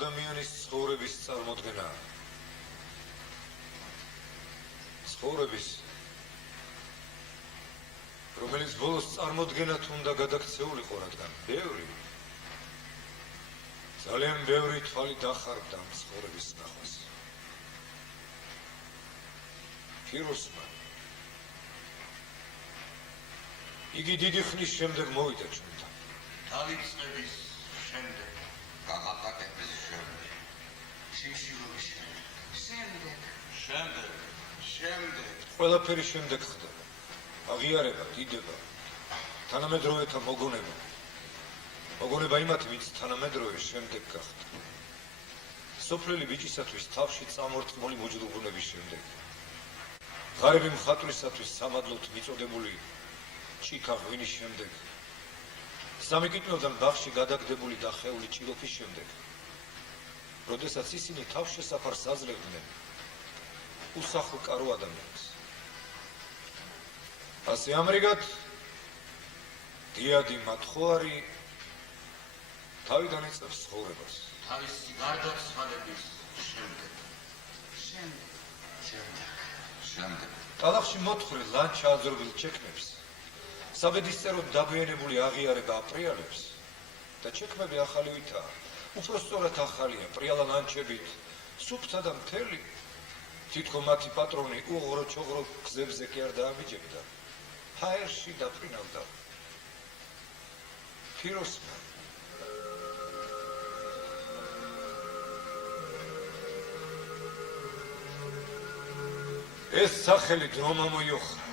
ადამიანის ცხოვრების წარმოდგენაა. ცხოვრების, რომელიც ბოლოს წარმოდგენად უნდა გადაქცეულიყო, რადგან ძალიან ბევრი თვალი დახარბდა ამ ცხოვრების ნახვას. ფიროსმა იგი დიდი ხნის შემდეგ მოვიდა ჩვენთან. დავიწყების შემდეგ, გაღატაკების შემდეგ, შიმშილობის შემდეგ. ყველაფერი შემდეგ ხდება. აღიარება, დიდება, თანამედროვეთა მოგონება. მოგონება იმათ, ვინც თანამედროვე შემდეგ გახდა. სოფლელი ბიჭისათვის თავში წამორტყმული მოჯდუღუნების შემდეგ. ღარიბი მხატვრისათვის სამადლოდ მიწოდებული ჭიქა ღვინის შემდეგ. სამიკიტნოდან ბაღში გადაგდებული და ხეული ჭიროფის შემდეგ. როდესაც ისინი თავშესაფარს აძლევდნენ უსახლკარო ადამიანს. ასე ამრიგად დიადი მათხოვარი თავიდან იწყებს ცხოვრებას. თავისი გარდაცვალების შემდეგ. ტალახში მოთხრე ლანჩა აძრობილ ჩექმებს, საბედისწეროდ დაგვიანებული აღიარება აპრიალებს და ჩექმები ახალივითაა, უпростоრად ახალია, პრიალა ლანჩებით, სუფთა და მთელი, თითქო მათი პატრონი უღრო-ჩოღრო გზებზე კი არ დაამიჯებდა, ჰაერში დაფრინავდა. ფიროსმა ეს სახელი დრო მომიოხრა.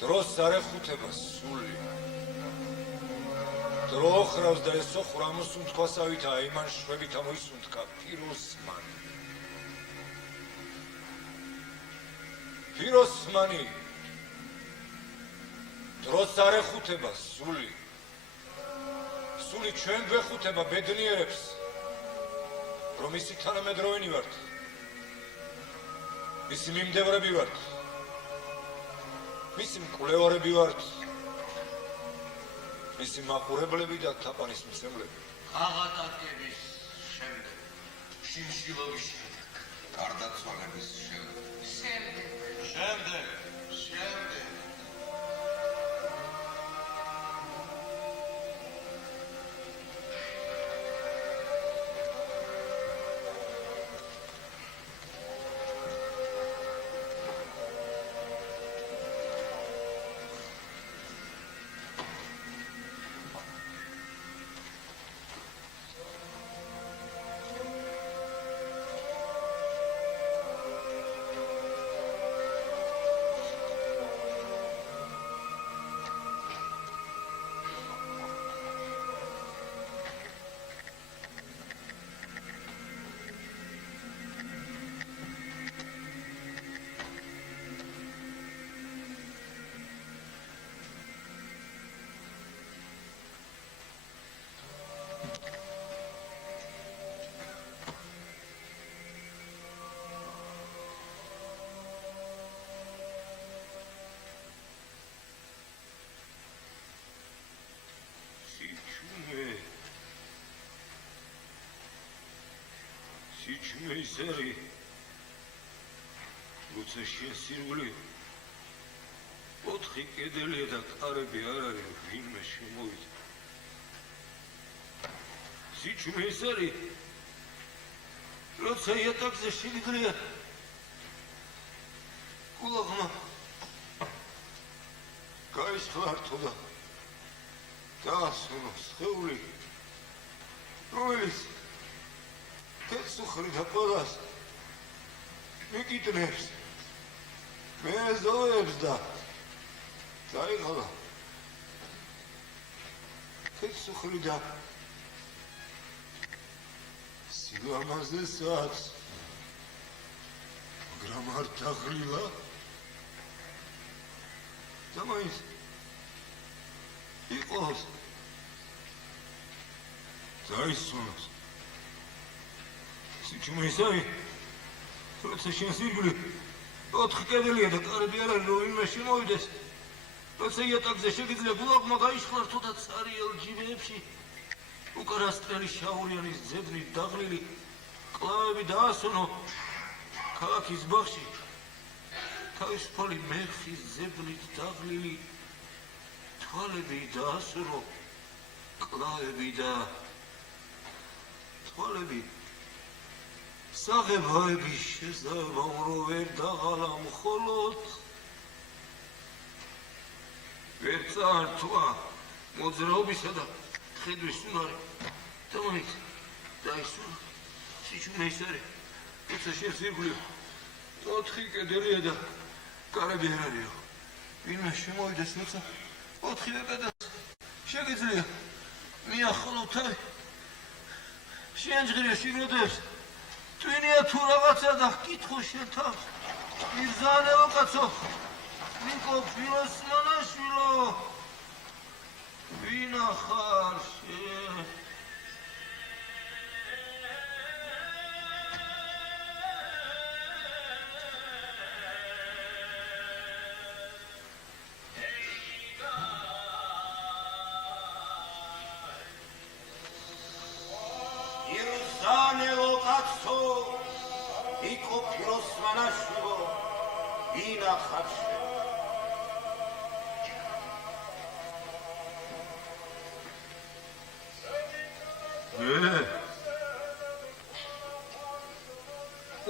დროს არ ეხუთება სული. დრო ოხრავს და ეს ოხრა მოსუნთქვასავითაა, იმან შვებით ამოისუნთქა ფიროსმანი. ფიროსმანი დროს არ ეხუთება სული. სული ჩვენ გვეხუთება ბედნიერებს, რომ ისი თანამედროვენი ვართ. მისი მიმდევრები ვართ, მისი მკვლევარები ვართ, მისი მაყურებლები და თაყვანისმცემლები. გაღატაკების შემდეგ, შიმშილობის შემდეგ, გარდაცვალების შემდეგ. სიჩუმე ისერი, როცა შენ სირული, 4 კედელია და კარები არ არის, ვინმე შემოვიდა. სიჩუმე ისერი, როცა იატაკზე შევიდრია, კულაღმა გაისხლართო და დაასვენო სხეული, რომელიც კეცუხრი და ყველას მიკიტნებს, მეზოებს და დაიღალა. კეცუხრი და სილამაზესაც, მაგრამ არ დაღრილა და მაინც იყოს დაისვენოს. სიჩუმე ისარი, როცა შენ სირგული 4 კედელია და კარები არ არის, რომ ვინმე შემოვიდეს, როცა იატაკზე შეგიძლია გულაღმა გაიშხლართო და ცარიელ ჯიბეებში უკანასკნელი შაურიანის ძებნით დაღლილი კლავები დაასვენო ქალაქის ბაღში. თავისუფალი მეხის ძებნით დაღლილი თვალები დაასვენო კლავები და თვალები. საღებავების შესაძლებლობა რომ ვერ დაღალა მხოლოდ ვერ წაართვა მოძრაობისა და ხედვის უნარი და მაინც დაისურვა სიჩუმე ის არის, როცა შენს ირგვლივ 4 კედელია და კარები არ არისო. ვინმე შემოვიდეს, როცა 4 კედელს შეგიძლია მიახლოვ თავი შეანჯღირე შიგნოდებს. twinია თუ რაღაცა და კითხო შენ თავს. იზანეო კაცო, ნიკო ფილოსმანაშვილო, ვინა ხარ შენ? იზანეო კაცო, ნიკო ფილოსმანაშვილო, ვინა ხარ შენ?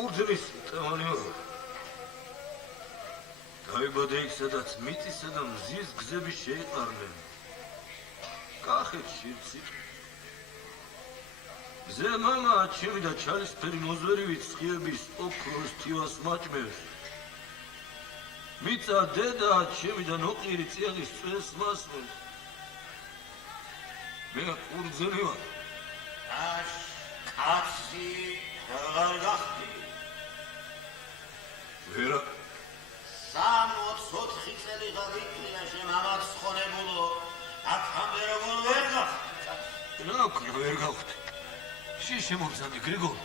ურძლის ტევანი ვარ. დაიბადე იქ, სადაც მიწისა და მზის გზები შეეყარნენ. კახეთში ციკ. ზე მამა ჩემი და ჩალისფერი მოზვერივით სხიების ოქროს თივას მაჭმევს. მიწა დედა ჩემი და ნოყიერი წიაღის წვენს მასმევს. მე ურძელი ვარ. კაცი აღარ გახდი. ვერა 64 წელი გავიკლია შემამაც ხონებულო, აქამდე როგორ ვერ გახდი? ნაკვნა ვერ გავხდი. შემოგზავნე გრიგოლ.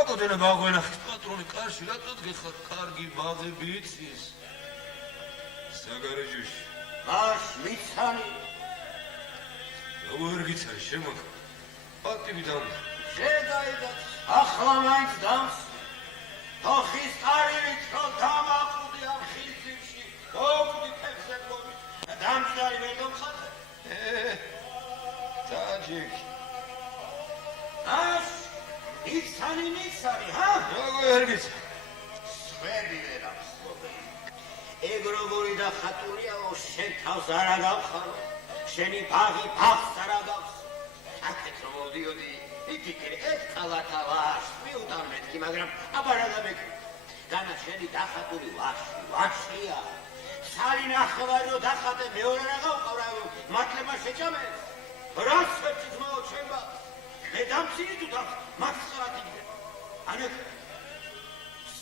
აკოდენა ბაღვენახეთ პატრონი კარში, რატო გეხარ კარგი ბაღები იცის? საგარეჯოში. მაშ მიცანი. როგორ გიცარი შემოგ? პატივი დამდა. შეგაიდაც ახლა მაინც დამს. ოხის არივით რომ დამაყუდი ამ ხილზივში, მოვკვდი თებზე გლობი. დამჯდარი ვერ დამხატე. დაჯექი. იცანი, ჰა? როგორ გიცარი? სხვები ვერ ახსოვე. ეგ როგორი დახატულიაო, შენ თავს არ აგავხარო, შენი ბაღი ბაღს არ აგავს. აქეთ რომ მოვდიოდი, იფიქრე, ეს კალათა ვარს მიუტან მეთქი, მაგრამ აბა რა დამეკი. განა შენი დახატული ვარშია. სარინახევარი რომ დახატე, მეორე რა გავყავ, მართლება შეჭამეს. რას ვეჭი ძმაო ჩემ ბაღს? მე დამცინი თუ თავს, მას სწორად იგდე. ანეკ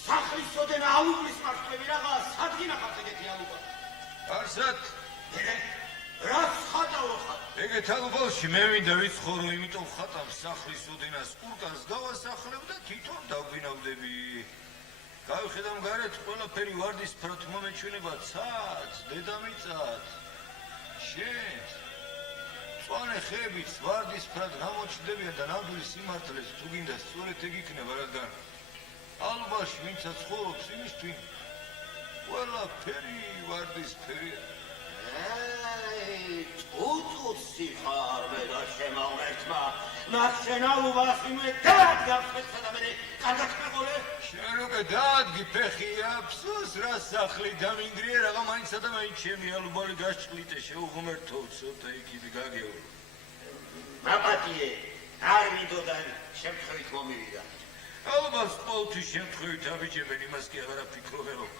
სახლის ოდენა ალუბლის მარშლები რაღაც სადგინახავს ეგეთი ალუბა. არსად? რას ხატავო ხატ? ეგეთ ალუბალში მე მინდა ვიცხოვრო, იმიტომ ხატავ სახლის ოდენას კურკანს გავასახლებ და თვითონ დავგვინავდები. გავიხედავ გარეთ ყველაფერი ვარდისფრად მომეჩვენება ცაც, დედამიწად. შენს წვანე ხეებიც ვარდისფრად გამოჩნდებიან და ნამდვილი სიმართლეს თუ გინდა სწორედ ეგ იქნება, რადგან ალუბალში ვინცა ცხოვრობს იმისთვის ყველაფერი ვარდისფერია. წუწუცი ხარ მე და შემავრეთმა, მას შენ ალუბას იმე დაადგავსებსა და მე კარგად მეყოლე. შენ უკვე დაადგი ფეხია, ფსოს რა სახლი დამინდრია, რაღა მაინცა და მაინც ჩემი ალუბალი გაშყლიტე, შეუღმერთო ცოტა იქით გაგეურო. მაპატიე, არ ვიდოდან შემთხვევით მომივიდა. ალბათ ყოველთვის შემთხვევით აბიჯებენ, იმას კი აღარ აფიქრობ, რომ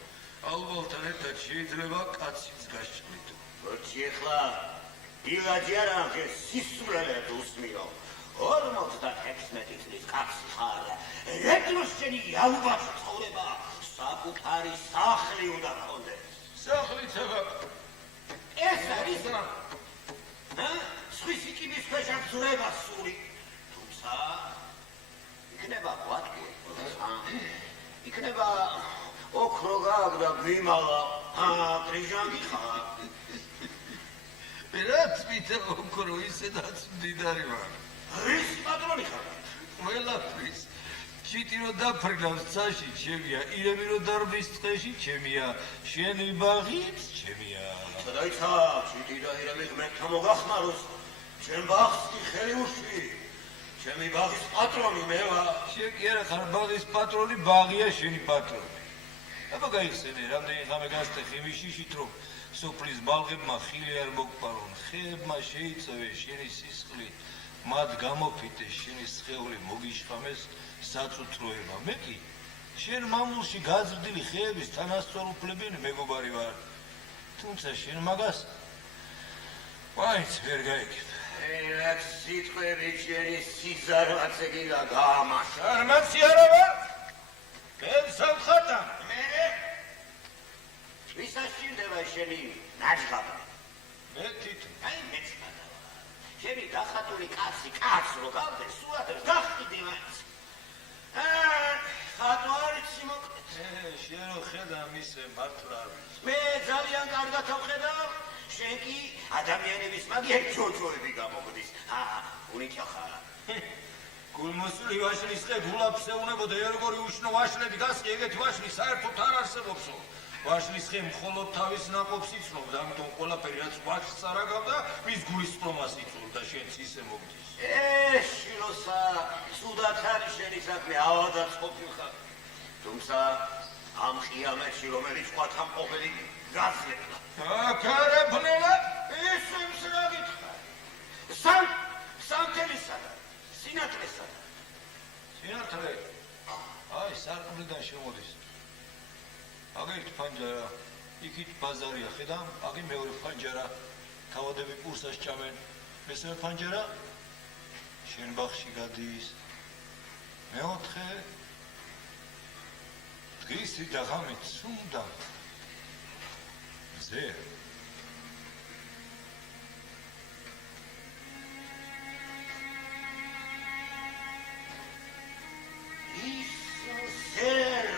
ალბალთან ერთად შეიძლება კაციც გაშყლიტო. როჩი ახლა ილაჯი არ ამჟე სისულელად უსმიო. 56 წლის კაცი ხარ. რედროს შენი ალუბაში ცხოვრება საკუთარი სახლი უნდა გქონდეს. სახლიც აღარ. ეს არის რა? სხვისი კიბის ქვეშ აღწურება სული. თუმცა იქნება ყვატი. იქნება ოქრო გააგდა გვიმალა. კრიჟანგი ხარ. რა თვითონ ოქრო ისედაც მდიდარი ვარ. რის პატრონი ხარ? ყველაფრის. ჩიტი რო დაფრგავს ცაში ჩემია, ირემი რო დარბის წყეში ჩემია, შენი ბაღიც ჩემია. გადაიცა, ჩიტი და ირემი ღმერთთან მოგახმაროს. ჩემ ბაღს კი ხელი უშლი. ჩემი ბაღის პატრონი მე ვარ. შენ კი არა ხარ ბაღის პატრონი, ბაღია შენი პატრონი. აბა გაიხსენე, რამდენი ღამე გასტეხი მიშიშით, რომ სოფლის ბალღებმა ხილი არ მოგპარონ, ხეებმა შეიწევეს შენი სისხლი, მათ გამოფიტეს შენი სხეული მოგიშხამეს საწუთროება. მე კი შენ მამულში გაზრდილი ხეების თანასწორუფლებიანი მეგობარი ვარ. თუმცა შენ მაგას მაინც ვერ გაიგებ. ეს სიტყვები შენი სიზარვაце კი და გაამაშა. არმაცი არა ვარ? გელსავხატა. ვისაც სჭირდება შენი ნაჯღაბა? მე თვითონ. აი მეც გადავა. შენი დახატული კაცი კაცს რო გავდეს, სულადებს გახტიდი მაინც. ხატო არის სიმოკლეთ. შენ რო ხედავ მისე მართლა. მე ძალიან კარგად ვხედავ. შენ კი ადამიანების მაგიერ ჯოჯოები გამოგდის. უნიჭა ხარ. გულმოსული ვაშლის ხე გულაფს ეუნებოდა ერგორი უშნო ვაშლები გასყი ეგეთი ვაშლი საერთოდ არ არსებობსო. ვაშლის ხე მხოლოდ თავის ნაყოფს იცნობდა, ამიტომ ყველაფერი რაც ვაშლს არ აგავდა, მის გულის წლომას იწურდა, შენც ისე მოგდის. შილოსა, ცუდად არის შენი საქმე, ავადაც ყოფილხარ. თუმცა ამ ყიამეთში რომელიც ყვათან ყოფილი გაზლებდა. გარებნელა? ისემს რა გითხარ? სამთელისადა, სინათლესადა. სინათლე? აი, სარკმლიდან შემოდის. აგერთ ფანჯარა, იქით ბაზარია, ხედავ, აგი მეორე ფანჯარა, თავადები პურსას ჭამენ. მესამე ფანჯარა შენ ბაღში გადის. მეოთხე დღისი და ღამით სუნდა. ზე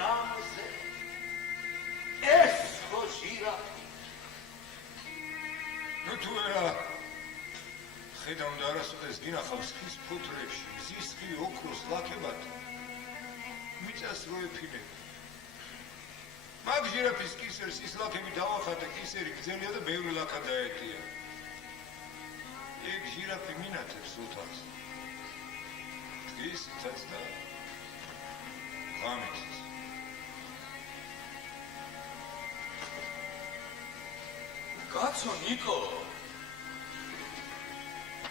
რამზე ეს ხო ჟირაფი? ნუ თუ რა ხედავ და არასოდეს გინახავს ხის ფოთლებში მზის ხი ოქროს ლაქებად მიწას რო ეფინებ. მაგ ჟირაფის კისერს ის ლაქები დავახატე, კისერი გრძელია და ბევრი ლაქა დაეტია. ეგ ჟირაფი მინათებს უთავს. დღისითაც და ღამითიც. კაცო ნიკო,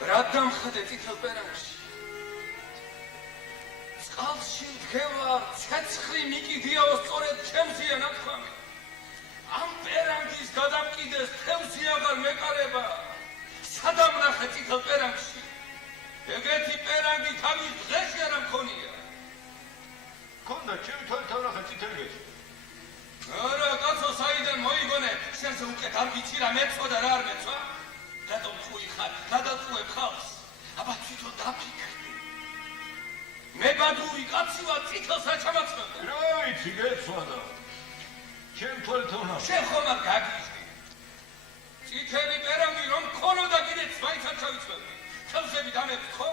რა დამხადე წითელ პერანგში? წყალში მდგევარ ცეცხლი მიკიდიაო სწორედ ჩემზეა ნათქვამი. ამ პერანგის გადამკიდეს თევზი აღარ მეკარება. სადამ ნახე წითელ პერანგში? ეგეთი პერანგი თავის დღეში არ მქონია. ქონდა ჩემი თვალთან ნახე წითელ დღეში. არა, კაცო, საიდან მოიგონე? შენზე უკეთ არ ვიცი რა მეწოდა რა არ მეწვა? გადამწუი ხარ, გადაწუებ ხალხს. აბა თვითონ დაფიქრდი. მე ბადური კაცი ვარ, წითელს რა ჩამაცმევდა? რა ვიცი, გეცვალა. ჩემ თვალთან ნახე. შენ ხომ არ გაგიჟდი? წითელი პერანგი რომ მქონოდა კიდეც მაინც არ ჩავიცვევდი. თევზები დამეფთ ხო?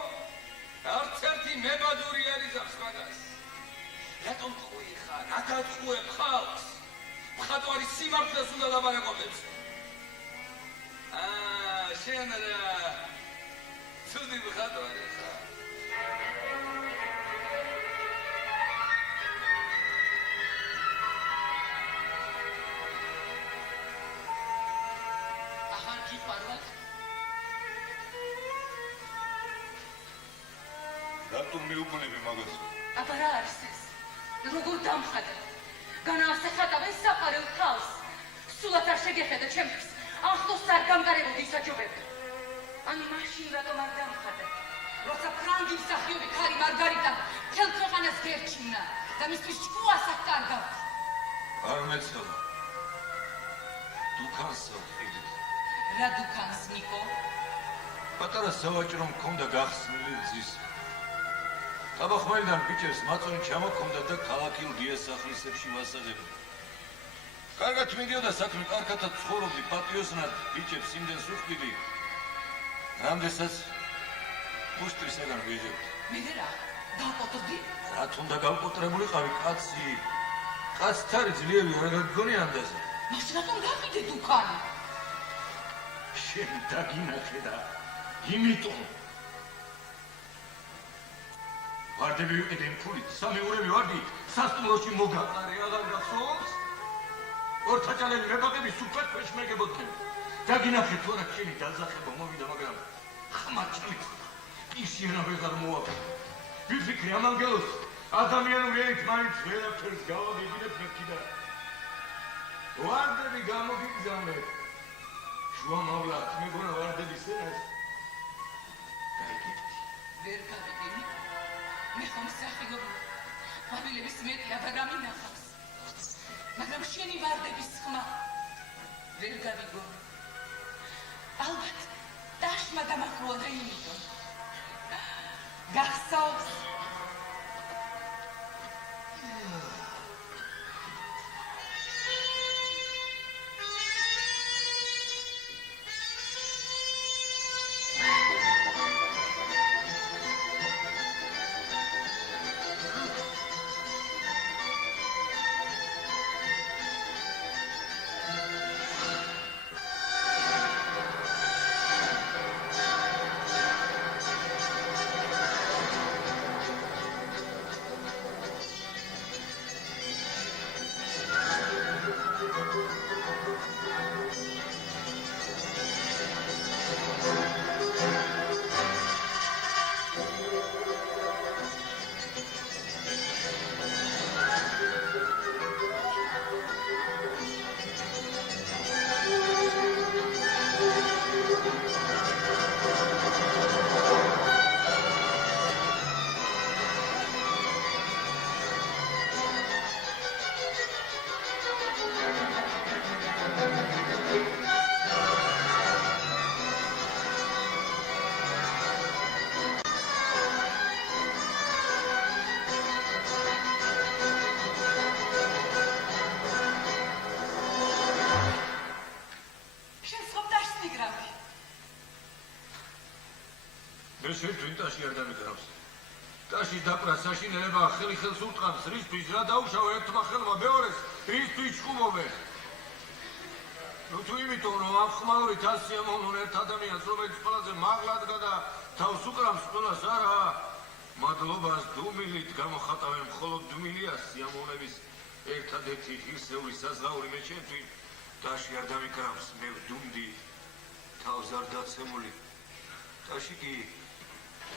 არც ერთი მებადური არ იძახს მაგას. რატომ ტყუი ხარ? რა გადაწუებ ხალხს? მხატვარი სიმართლეს უნდა დაბანაკობდეს. შენ რა ცუდი მხატვარი ხარ. ახარ გიყვარვათ? რატომ მეუბნები მაგას? აბა რა არის ეს? როგორ დამხადე? განაასახატავენ საყარელ თავს. სულაც არ შეგეხედა ჩემთვის. ახლოს არ გამგარებოდი საჯობები. ანუ მაშინ რატომ არ დამხადე? როცა ფრანგი მსახიობი ქარი მარგარიტა მთელ ქვეყანას გერჩინა და მისთვის ჭკუას აქ კარგავთ. არ მეცალა. დუქანს ვყიდე. რა დუქანს, ნიკო? პატარა სავაჭრო მქონდა გახსნილი ძის. საბახმარიდან ბიჭებს მაწონი ჩამოქონდა და ქალაქილ გიასახლისებში ვასაღებდა. კარგად მიდიოდა საქმე, კარგადაც ცხოვრობდი, პატიოსნად ბიჭებს იმდენს უხდიდი, რამდესაც მუშტრისაგან ვიძებთ. მე რა დავყოთდი? რა თუნდა გავკოტრებულიყავი კაცი. კაცთარი ძლიერი არ გაგგონი ანდაზე. მაშინ რატომ გაყიდე დუქანი? შენ დაგინახე და იმიტომ ვარდები ვიყიდე იმ ფულით, სამეურები ვარდი სასტუმროში მოგაყარე აღარ გახსოვს? ორთაჭალელი მებაღები სუფრად ქვეშ მეგებოდნენ. დაგინახე თუ არა შენი დაძახება მოვიდა, მაგრამ ხმარ ჩამიწდა. ისიანა ვეღარ მოაქვს. ვიფიქრე ამ ანგელოს ადამიანური ერთ მაინც ვერაფერს გავაგებინებ მეთქიდა. ვარდები გამოგიგზავნე. შუამავლად მეგონა ვარდების ენას. გაიგებდი. ვერ გავიგენი. მე ხომ სახილობ ყვავილების მეტია და გამინახავს. მაგრამ შენი ვარდების ხმა ვერ გავიგო. ალბათ დაშმა დამახლოა და იმიტომ. გახსოვს? შენ ტვინტაში არ დამიგრავს. ტაში დაპრა საშინელება ხელი ხელს ურტყამს, რისთვის რა დაუშავა ერთმა ხელმა მეორეს, რისთვის ჩხუბობენ. ნუ თუ იმიტომ რომ ამ ხმალობით ასია მომონ ერთ ადამიანს, რომელიც ყველაზე მაღლადგა და თავს უკრავს ყველას არა, მადლობას დუმილით გამოხატავენ მხოლოდ დუმილია სიამოვნების ერთადერთი ღირსეული საზღაური მე ჩემთვის ტაში არ დამიგრავს, მე ვდუმდი თავს არ დაცემული. ტაში კი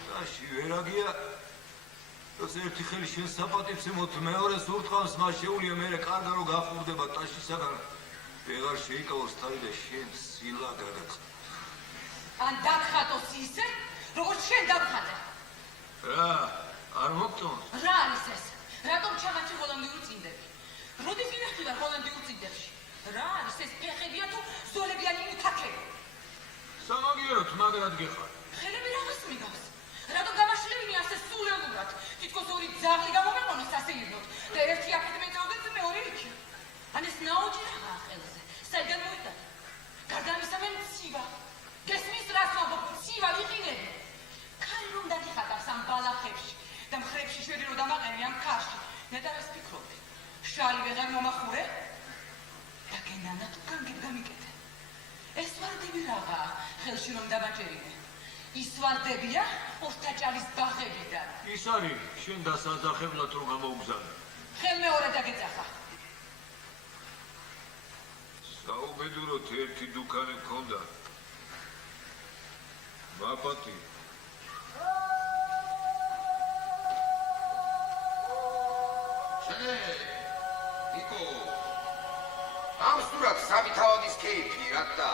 ტაში ვერაგია როცა ერთი ხელი შენ საპატიფს ემოთ მეორეს ურტყავს მას შეუძლია მერე კარგა რო გახურდება ტაშისაგან ვეღარ შეიკავოს თავი და შენ სილა გადაწყდა ან დაგხატოს ისე როგორც შენ დაგხატე რა არ მოგწონს რა არის ეს რატომ ჩამაჩი ჰოლანდიური წინდები როდის ვინახავ ჰოლანდიურ წინდებში რა არის ეს ფეხებია თუ ზოლებიანი მუთაკები სამაგიეროდ მაგრად გეხარ ხელები რაღაც მიგავს რატომ გამაშლევინი ასე სულელურად თითქოს ორი ძაღლი გამომეყონოს ასე ირნოთ და ერთი აქეთ მეწოდეთ მეორე იქ ან ეს ნაოჯი რა ხელზე საიდან მოიტანა გარდა ამისა მე მცივა გესმის რას ვამბობ მცივა ვიყინები ქარი რომ დაგიხატავს ამ ბალახებში და მხრებში შვედი რომ დამაყენე ამ ქარში ნეტარ ეს ფიქრობდი შალი ვეღარ მომახურე და გენანა თუ განგებ გამიკეთე ეს ვარდები რაღა ხელში რომ დამაჭერინე ის ვარდებია ორთაჭალის ბაღებიდან. ის არის შენ დასაძახებლად რომ გამოუგზავნე. ხელმეორე დაგეძახა. საუბედუროთ ერთი დუქანი მქონდა. მაპატი. შენე ნიკო ამ სურათ სამი თავადის კეიფი რატა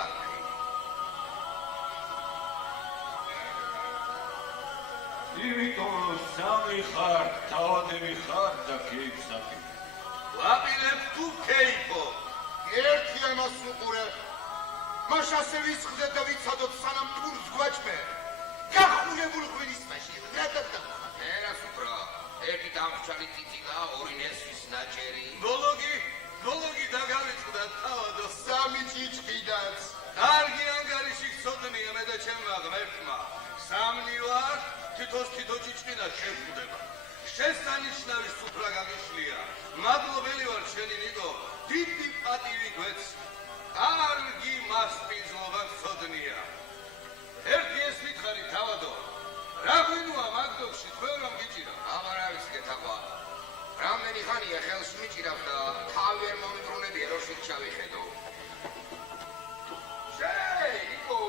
იმიტომ რომ სამი ხარ, თავადები ხარ და კეიფს აკი. ვაპირებ თუ კეიფო. ერთი ამას უყურე. მას ასე ვისხდეთ და ვიცადოთ სანამ ფულს გვაჭმე. გახუნებულ ღვინისმაში რა დაგდახა. ერას უფრო ერთი დამრჩალი ტიტილა ორი ნესვის ნაჭერი ბოლოგი დაგავიწყდა თავადო სამი ჭიჭკიდაც. კარგი ანგარიში გწოდნია მე და ჩემმა ღმერთმა. სამნი ვარ, თითო ჭიჭკინა შეხვდება. შესანიშნავი სუფრა გაგიშლია. მადლობელი ვარ შენი ნიკო, დიდი პატივი გვეც. კარგი მასპინძლობა გწოდნია. ერთი ეს მითხარი თავადო. რა გვინოა მაგდობში თქვენ რომ გიჭირა? ამარავის გეთახვა. რამდენი ხანია ხელს მიჭირავს და თავი ვერ მომიბრუნებია რომ შენ ჩავიხედო. ნიკო,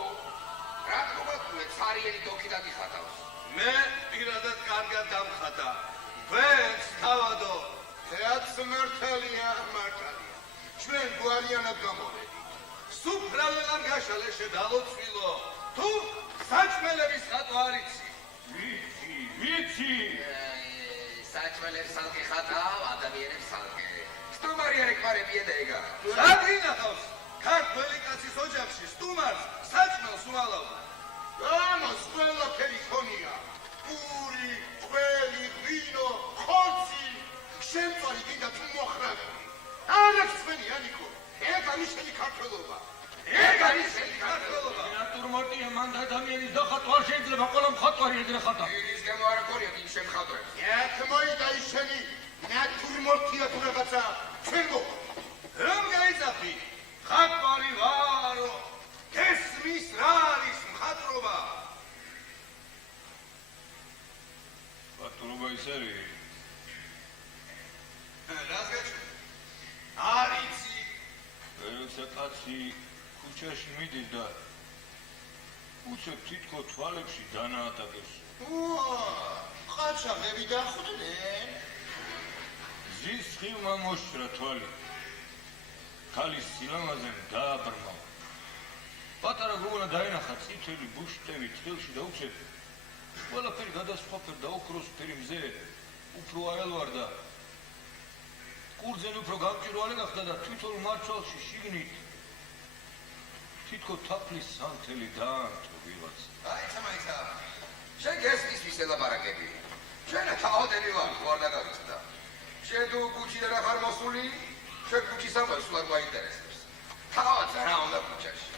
რა თქმა ცარიელი დოქი დაგიხატავს. მე პირადად კარგად დამხატა. ვენც თავადო. რაც მართალია. ჩვენ გვარიანად გამოვედით. სუფრა ვეღარ გაშალე შედალოცვილო. თუ საჭმელების ხატვა არ იცი? ვიცი. საჭმელებს სალკე ხატავ, ადამიანებს სალკე. სტუმარი არ ეკვარებია და ეგა. რა გინახავს? ქართველი კაცის ოჯახში სტუმარს საჭმელს უმალავდა. ამას ყველაფერი ხონია. პური, ყველი, ვინო, ხორცი. შემწარი გინდა თუ მოხრები. არაც ჩვენია ნიკო. ეგ არის შენი ქართველობა. ეგ არის შენი ქართველობა. ნატურმორტია მან ადამიანის დახატვა არ შეიძლება ყველა მხატვარი ეგრე ხატა. ის გამო არ გქონია იმ შემხატვრებს. ეთმოიდა ის შენი ნატურმორტია თუ რაღაცა ჩვენ მო რომ გაიზახი? ხატვარი ვარო. გესმის რა არის მხატვრობა? მხატვრობა ის არის. რას გაჩვენ? არ იცი. როცა კაცი ქუჩაში მიდის და უცებ თითქო თვალებში დანაატაკებს. ყაჩაღები დახვდნენ ზის ხილმა მოშრა თვალი. ქალის სილამაზემ დააბრმა. პატარა გოგონა დაინახა წითელი ბუშტებით ხელში და უცებ ყველაფერი გადასხვაფერ და ოქროსფერი მზე უფრო აელვარდა. კურძენი უფრო გამჭვირვალე გახდა და თვითონ მარცვალში შიგნით თითქო თაფლის სანთელი დაანთო ვიღაც. აიცა. შენ გესმის ვის ელაპარაკები. შენ თავადები ვარ, თუ არ დაგავიწყდა. შენ თუ ქუჩიდან არ ხარ მოსული, შენ ქუჩის ამბავი სულ არ გვაინტერესებს. თავად რა უნდა ქუჩაში?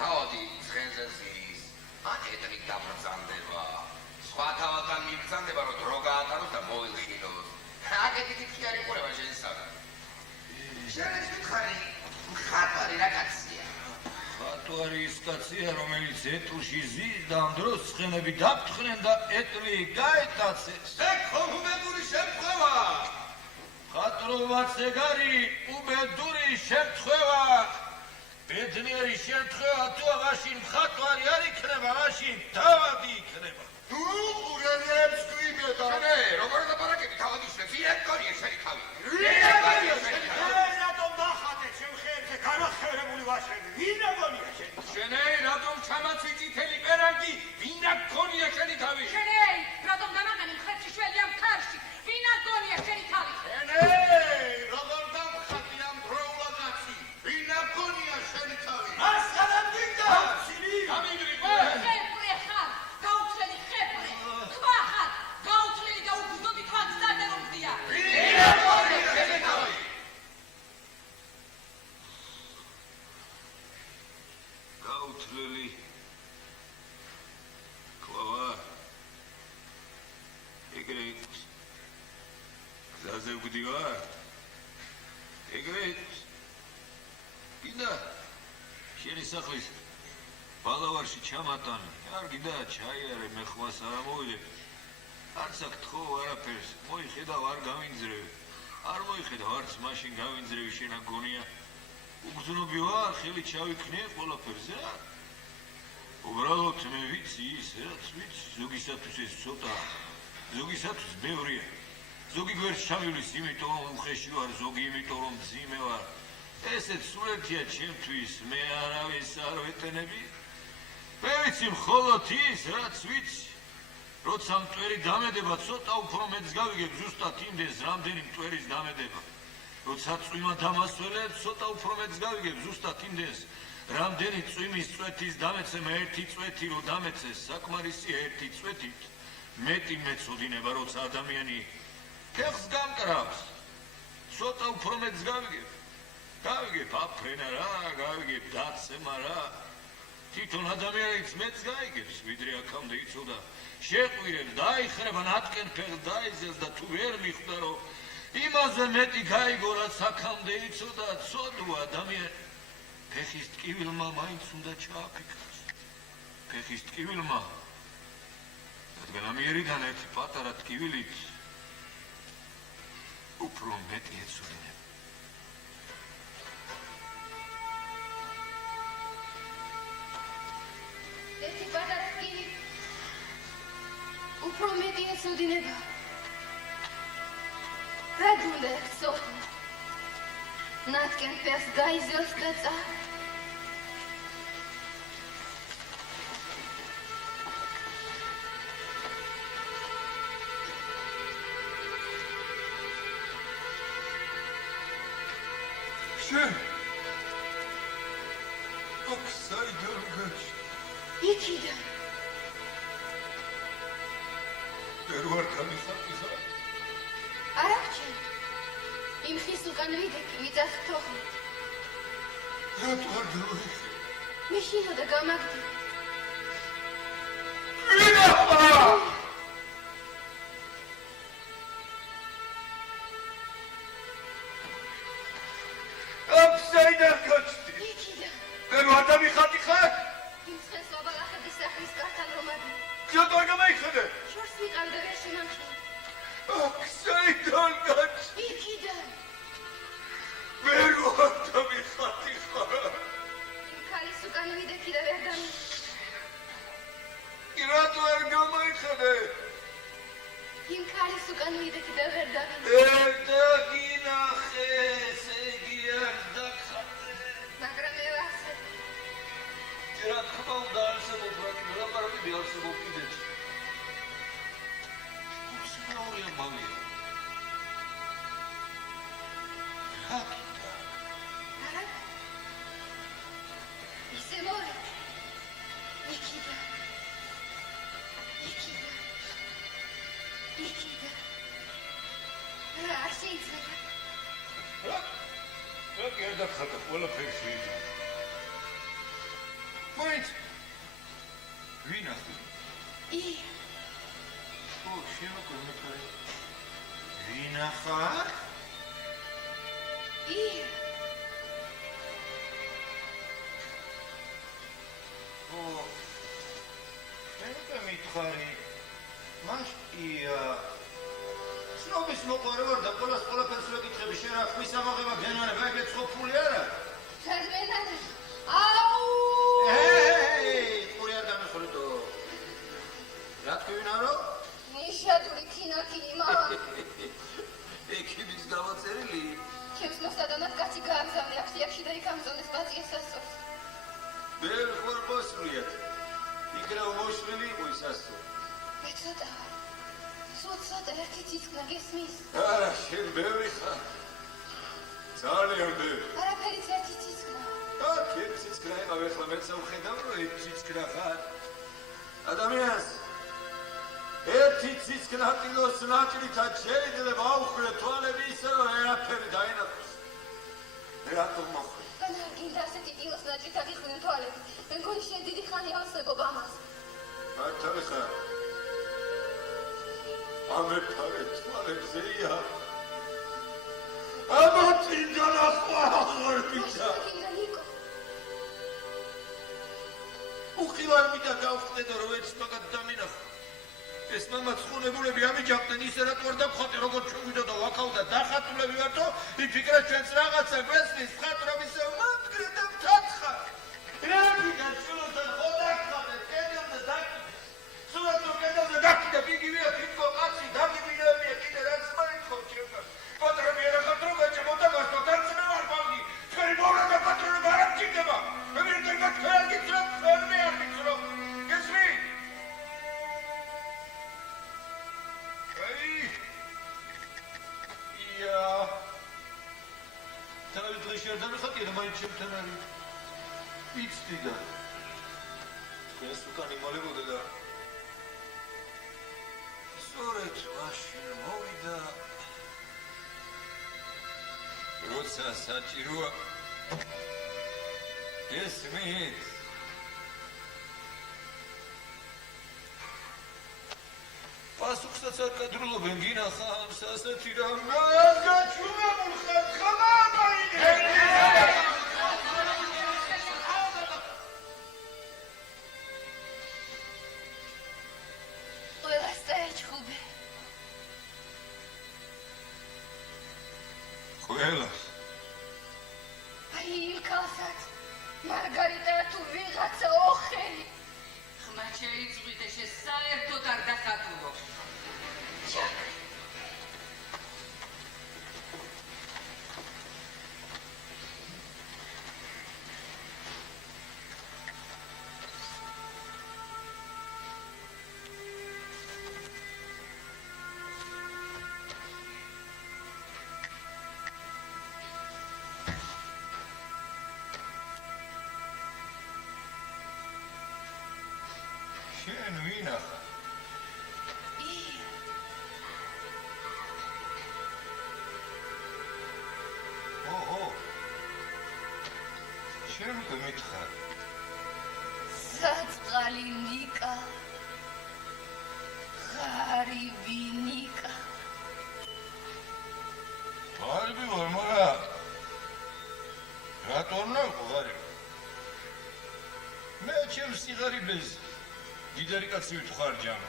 თავადი ცხენზე ზის, ან ეტრი დაბრძანდება. სხვა თავადთან მიბრძანდება, რომ დრო გაატაროს და მოილხილოს. აგეთი თითქი არ იყურება შენ საგა. შენ ეს მითხარი, მხატვარი რა კაცია. მხატვარი ის კაცია, რომელიც ეტლში ზის და ამ დროს ცხენები დაფრთხნენ და ეტლი გაეტაცეს. ეგ ხომ უბედური შემთხვევა? მხატვრობაც ეგ არის უბედური შემთხვევა. ბედნიერი შემთხვევა თუ მაშინ მხატვარი არ იქნება, მაშინ თავადი იქნება. თუ ყურელებს გვიბედა. შენე, როგორ დაპარაკები თავადიშლებს? ვინ გქონია შენი თავი? ვინ გქონია შენი თავი? რატომ დახატე ჩემ ხელზე განახევრებული ვაშები ვინ აგონია შენ შენე, რატომ ჩამაცი წითელი პერანგი? ვინ გქონია შენი თავი? შენეი, რატომ დამაყენი მხრეთში შველი ამ ქარში? ვინ აგონია შენი თავი? როგორ დამხატი ამ დროულად კაცი? ვინ გქონია შენი თავი? ასკალამ გინდა გამიგრიბე? ხეპრე ხარ, გაუცლელი ხეპრე. თქვა ხარ, გაუცლელი და უგზნობი თქვაც დადერობდია. ვინ გქონია შენი თავი? გაუთლელი კლავა ეგრე გზაზე ვგდივარ ეგრე გინდა შენი სახლის ბალავარში ჩამატანი არ გინდა ჩაიარე მე ხვას არ ამოვიდე არც აქ თხოვ არაფერს მოიხედავ არ გავინძრევი არ მოიხედავ არც მაშინ გავინძრევი შენ აგონია უგზნობი ვარ ხელი ჩავიქნე ყველაფერზე რა უბრალოდ მე ვიცი ის რაც ვიცი ზოგისათვის ეს ცოტა ზოგისათვის ბევრია ზოგი გვერდს ჩამივლის იმიტომ რომ უხეში ვარ ზოგი იმიტომ რომ მძიმე ვარ ესეც სულეთია ჩემთვის მე არავის არ ვეტენები მე ვიცი მხოლოდ ის რაც ვიცი როცა მტვერი დამედება ცოტა უფრო მეც გავიგებ ზუსტად იმდენს რამდენი მტვერის დამედება როცა წვიმა დამასველებ ცოტა უფრო მეც გავიგებ ზუსტად იმდენს რამდენი წვიმის წვეთის დამეცემა ერთი წვეთი რო დამეცეს საკმარისია ერთი წვეთით მეტი მეწოდინება როცა ადამიანი ფეხს გამკრავს ცოტა უფრო მეც გავიგებ აფრენა რა გავიგებ დაცემა რა თვითონ ადამიანიც მეც გაიგებს, ვიდრე აქამდე იცოდა. შეყვირებ, დაიხრება, ნატკენ ფეხს დაიზელს და თუ ვერ მიხვდა, რომ იმაზე მეტი გაიგო, რაც აქამდე იცოდა, ცოდვა ადამიანი. ფეხის ტკივილმა მაინც უნდა ჩააფიქროს. ფეხის ტკივილმა, რადგან ამიერიდან ერთი პატარა ტკივილით უფრო მეტი ეცოდინება. ერთი პატარა ტკივილი უფრო მეტი ეცოდინება. რა გუნდა ეხსოვნა? ნატკენ ფეხს გაიზელს და წავა. შენ აქ საიდან გაჩნდა? იქიდან. ვერ ვარ გამიხატისა. არა გჩენ. იმ ხის უკან ვიდექი მიწას თოხმით. რატო არ დროიხი? მიშინო და გამაგდი. აქ საიდან გაჩნდი? იქიდან. ვერ ვარ გამიხატი ხარ? იმ ხეს ლაბალახების სახლის კართან რომ ადი. რატო არ გამაიხედე? შორს ვიყავდა ვერ შემამჩნი. აქ საიდან გაჩნდი? იქიდან. ვერ ვარ გამიხატი ხარ? იმ ქალის უკან ვიდექი და ვერ დამი. რატო არ გამაიხედე? იმ ქალის უკან ვიდექი და ვერ დამი. დაგინახე, ეგი არ დაგხატე. მაგრამ მე ვახსენე. რა თქმა უნდა არსებობ, მაგრამ ლაპარაკები არსებობ კიდეც. უცნაურია მამია. რა გინდა? არა. ისე მორი. იქიდან. იქიდან. იქიდან. რა არ შეიძლება. რა კი არ დაგხატა, ყველაფერს ვიდა. მაინც ვინახე? ია. ო, შემოგვიმეფარე. ვინახარ? ია. ო, მე მითხარი. მაშია. ცნობის მოყვარე ვარ და ყველაფერს ვეკითხები, შენ რა ხმის ამაღება გენონება, ეგეც ყოფილი არა? თადმენად. აუ! ყური არ დამეხვრიტო. რა თქვინარო? ნიშადური ქინაქინი მამა. ექიმის გამოწერილი? ჩემს მოსადანად კაცი გააგზავნე აქ სიახში და იქ ამზონეს პაციენტს სასწორს. ვერ ხარ მოსვლიათ. იქნებ მოშლილი იყო ის ასო. მე ცოტა. ცოტა ერთი ცისკნა გესმის. არა, შენ ბევრი ხარ. ძალიან ბევრი. არაფერიც ერთი ცისკნა. აქ ერთი ცისკნა იყავ, ეხლა მეც ვხედავ, რომ ერთი ცისკნა ხარ. ადამიანს ერთი ცისკნა ტილოს ნაჭრითაც შეიძლება აუხრე თვალები ისე, რომ ერაფერი დაინახოს. რატომ მოხდა? განარ გინდა ასეთი ტილოს ნაჭრით აგიხვნენ თვალები. მე მგონი შენ დიდი ხანი ავსებობ ამას. მართალი ხარ? ამეფარე თვალებზეია. ამოწინდა ახლა აღარ მიწა. გინდა ნიკო. უხილარ მიტა გავხდე და რომ ეს მაგათ დამინახო. ეს მამაც ხუნებულები ამიჯახდნენ ისე რა თქმა უნდა ხოთე როგორ ჩვიდო და ვაკავდა დახატულები ვართო იფიქრა ჩვენს რაღაცა გვესმის ხატრობის მომდგრე და მტათხა რა გიგა ცულოთა ხოდახატე კედელზე დაკი ცულოთა კედელზე დაკი და ბიგივია თვითო კაცი დაგიბინებია კიდე რაც მაინც ხოჩება პატრონი არა ხატრობა ჩემოთა გასტო დაცმე ვარ ბავი თქვენი მოვლა და პატრონი არ გჭირდება მე ვერ გაგქარგი ცრა ფერმე არ მიცრო გესმი თავის დღეს არ დამეხატია, მაინც ჩემთან არის. იცდი და ეს უკან იმალებოდა და სწორედ მაშინ მოვიდა როცა საჭიროა გესმით პასუხსაც არ კადრულობენ გინახა ასეთი რამ გაჩუმებულ ხარ ხამამაინე ყველას დაეჩხუბე. ყველას აი იმ კაცად მარგარიტა თუ ვიღაცა ოხელი. ხმა შეიწვიდე საერთოდ არ დასათულო. ჩაკ. შენ ვინახა შენ უკვე მითხარ საწყალი ნიკა ღარიბი ნიკა ღარიბი ვარ მაგრამ რატო არ ნაყო ღარიბი მე ჩემს სიღარიბეს დიდარი კაცი ვითხარ ჯამ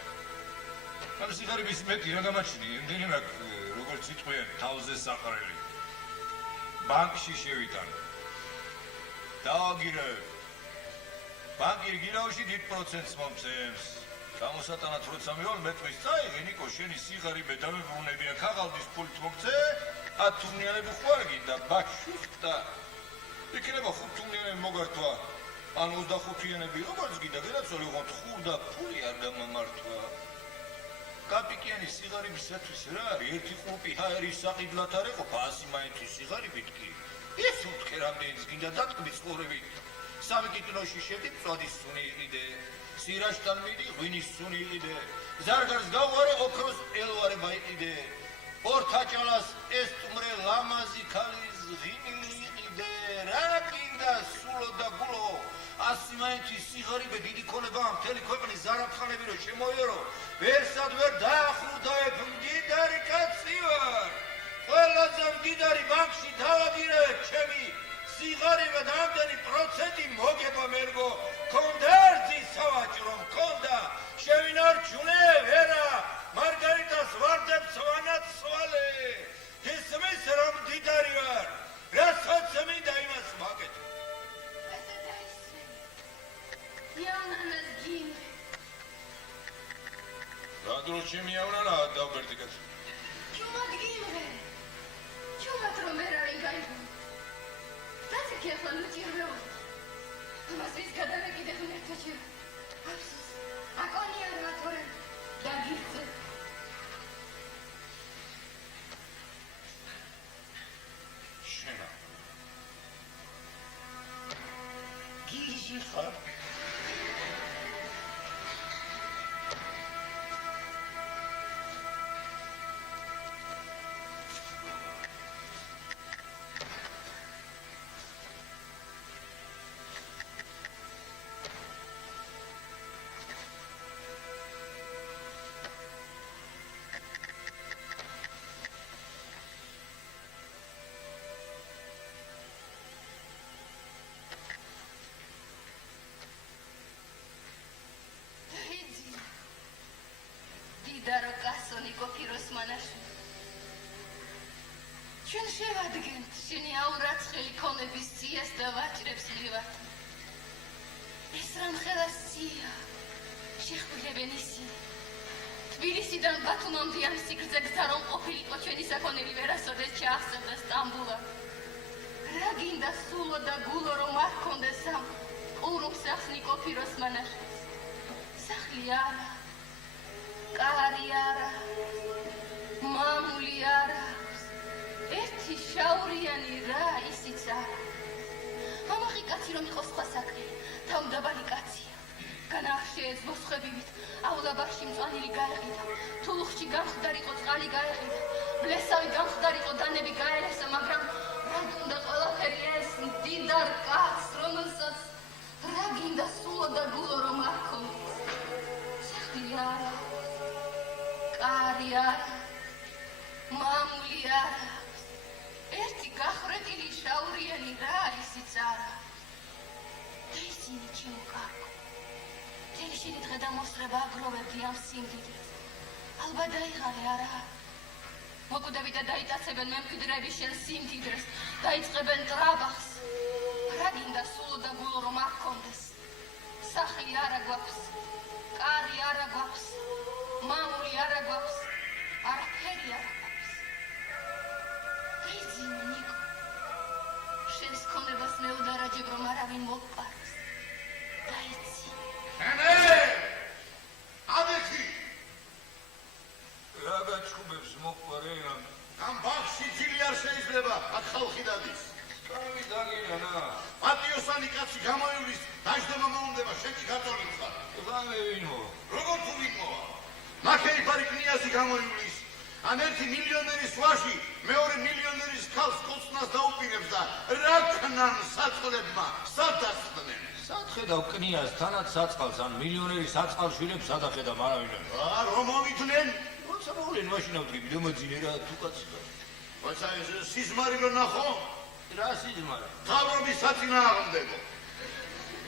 ამ სიღარიბის მეტი რა გამაჩნია იმდენი მაქვს როგორც სიტყვიან თავზე საყრელი ბანკში შევიტანე დააგირებ ბანკი გილაოში დიდ პროცენტს მომცემს გამოსატანად როცა მივალ მეტყვის წაიღე ნიკო შენი სიღარიბე დამებრუნებია ქაღალდის ფულით მოგცე 10 თუნიანები ხوار გინდა ბაშუშტა იქნება 5 თუნიანები მოგართვა ან 25-იანები როგორც გინდა გადაცვალე ოღონდ ხურდა ფული არ გამამართვა კაპიკიანი სიღარიბისათვის რა არის ერთი ყრუპი ჰაერის საყიდლად არ ეყოფა 100 მაინცის სიღარიბით კი ეს უთქე რამდენიც გინდა დატკბის ყურებით 3 კიტნოში შედი წვადის სუნი იყიდე სირაშთან მიდი ღვინის სუნი იყიდე ზარგარს გავვარე ოქროს ელვარე მაიყიდე ორთაჭალას ეს წმრე ლამაზი ქალის ღიმილი იყიდე რა გინდა სულო და გულო 100 მაინცის სიღარიბე დიდი ქონება მთელი ქვეყნის ზარაფხანები რომ შემოიერო ვერსად ვერ დაახლოვდაებ მდიდარი კაცი ვარ ყველაზე მდიდარი ბანკში დავაგირებ ჩემი სიღარიბე და ამდენი პროცენტი მოგება მერგო მქონდა ერთი სავაჭრო მქონდა შევინარჩუნე ვერა მარგარიტას ვარდებს ვანაცვალე ისმის რომ მდიდარი ვარ რასაც მინდა იმას მოგეთ Yaunanız giyinme. რადრო ჩემი ავნანა დავბერდიკეთ Çumak giyinme. Çumak romerari gaybu. Nasıl keflanı çirveo? Ama siz kadar gidin erteci. Afsus. Akoni aratore. Da gitse. შენა გიჟი ხარ Didaro kasoni kopiros manashi. Ჩვენ შევადგენთ შენი აურაცხელი ქონების სიას და ვაჭრებს მივართ. ეს რამხელა სია. შეხვილებენ ისინი. თბილისიდან ბათუმამდე ამ სიგრძე გზა რომ ყოფილიყო ჩვენი საქონელი ვერასოდეს ჩაახსენდა სტამბულა. რა გინდა სულო და გულო რომ არ ქონდეს ამ ყურუმსახსნი კოფიროს მანაშის. სახლი არა. კარი არა. მამული არა. ერთი შაურიანი რა ისიც არა. ამაღი კაცი რომ იყოს სხვა საქმე, თავმდაბალი კაცია. განახშეეძლო სხვებივით, ავლაბარში მწვანილი გაეყიდა, თულუხში გამხდარიყო წყალი გაეყიდა, ბლესავი გამხდარიყო დანები გაერესა, მაგრამ რა გინდა ყველაფერი ეს მდიდარ კაცს, რომელსაც რა გინდა სულო და გულო რომ არ ქონდეს. სახლი არა, კვარი არა, მამული არა. ერთი გახრეტილი შაურიანი რა არის იც არა. და ისინი ჩემო კარგო. მთელი შენი დღე და მოსწრება აგროვებდი ამ სიმდიდრეს. ალბათ დაიღალე არა. მოკვდები და დაიტაცებენ მემკვიდრეები შენ სიმდიდრეს, დაიწყებენ ტრაბახს. რა გინდა სულ და გულო რომ არ გქონდეს. სახლი არა გვაქვს, კარი არა გვაქვს, მამული არა გვაქვს, არაფერი არა გვაქვს. იზინი ნიკო, შენს ქონებას მეუდარაჯებ რომ არავინ მოგყარს. დაიცი. ადეთი რა გაჩხუბებს მოყვარე ამ ბაღში ძილი არ შეიძლება, აქ ხალხი დადის. კამი დაგინანა პატიოსანი კაცი გამოივლის, დაждდება მოუნდება, შენ კი გაწოლით ხარ. რამე ვინმო როგორ თუ ვინმოა? მაქერი პარიკნიასი გამოივლის. ან ერთი მილიონერის ვაჟი მეორე მილიონერის ქალს კოცნას დაუპირებს და რა ქნან საწყლებმა, სადასწდნენ. სათხედავ კნიას თანაც საწყალს ან მილიონერის საწყალშვილებს სადახედა მარავინ. რომ მოვიდნენ? როცა მოვლენ მაშინ ავდგები და მოძინე რა თუ კაცი ხარ. როცა ეს სიზმარი რო ნახო, რა სიზმარი? თავრობის საწინააღმდეგო.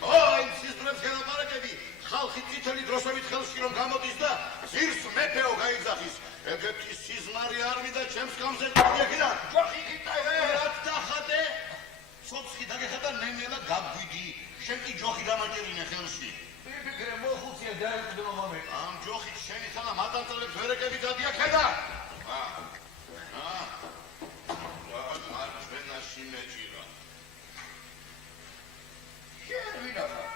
აი სიზმრებს განაპარაკები, ხალხი წითელი დროშებით ხელში რომ გამოდის და ზირს მეფეო გაიძახის. ეგეთი სიზმარი არ მიდა ჩემს გამზე გიქიდან. ჯოხი გიტაე, რაც დახატე. სოცხი დაგეხატა ნენელა გაგვიდი. შენ კი ჯოხი დამაჭერინე ხელში. ფიქრე მოხუცია დაიწყდება მომე. ამ ჯოხით შენი ხალა მატანწალებს ვერეკები დადია ხედა. არ ჩვენაში მეჭირა. შენ ვინა ხარ?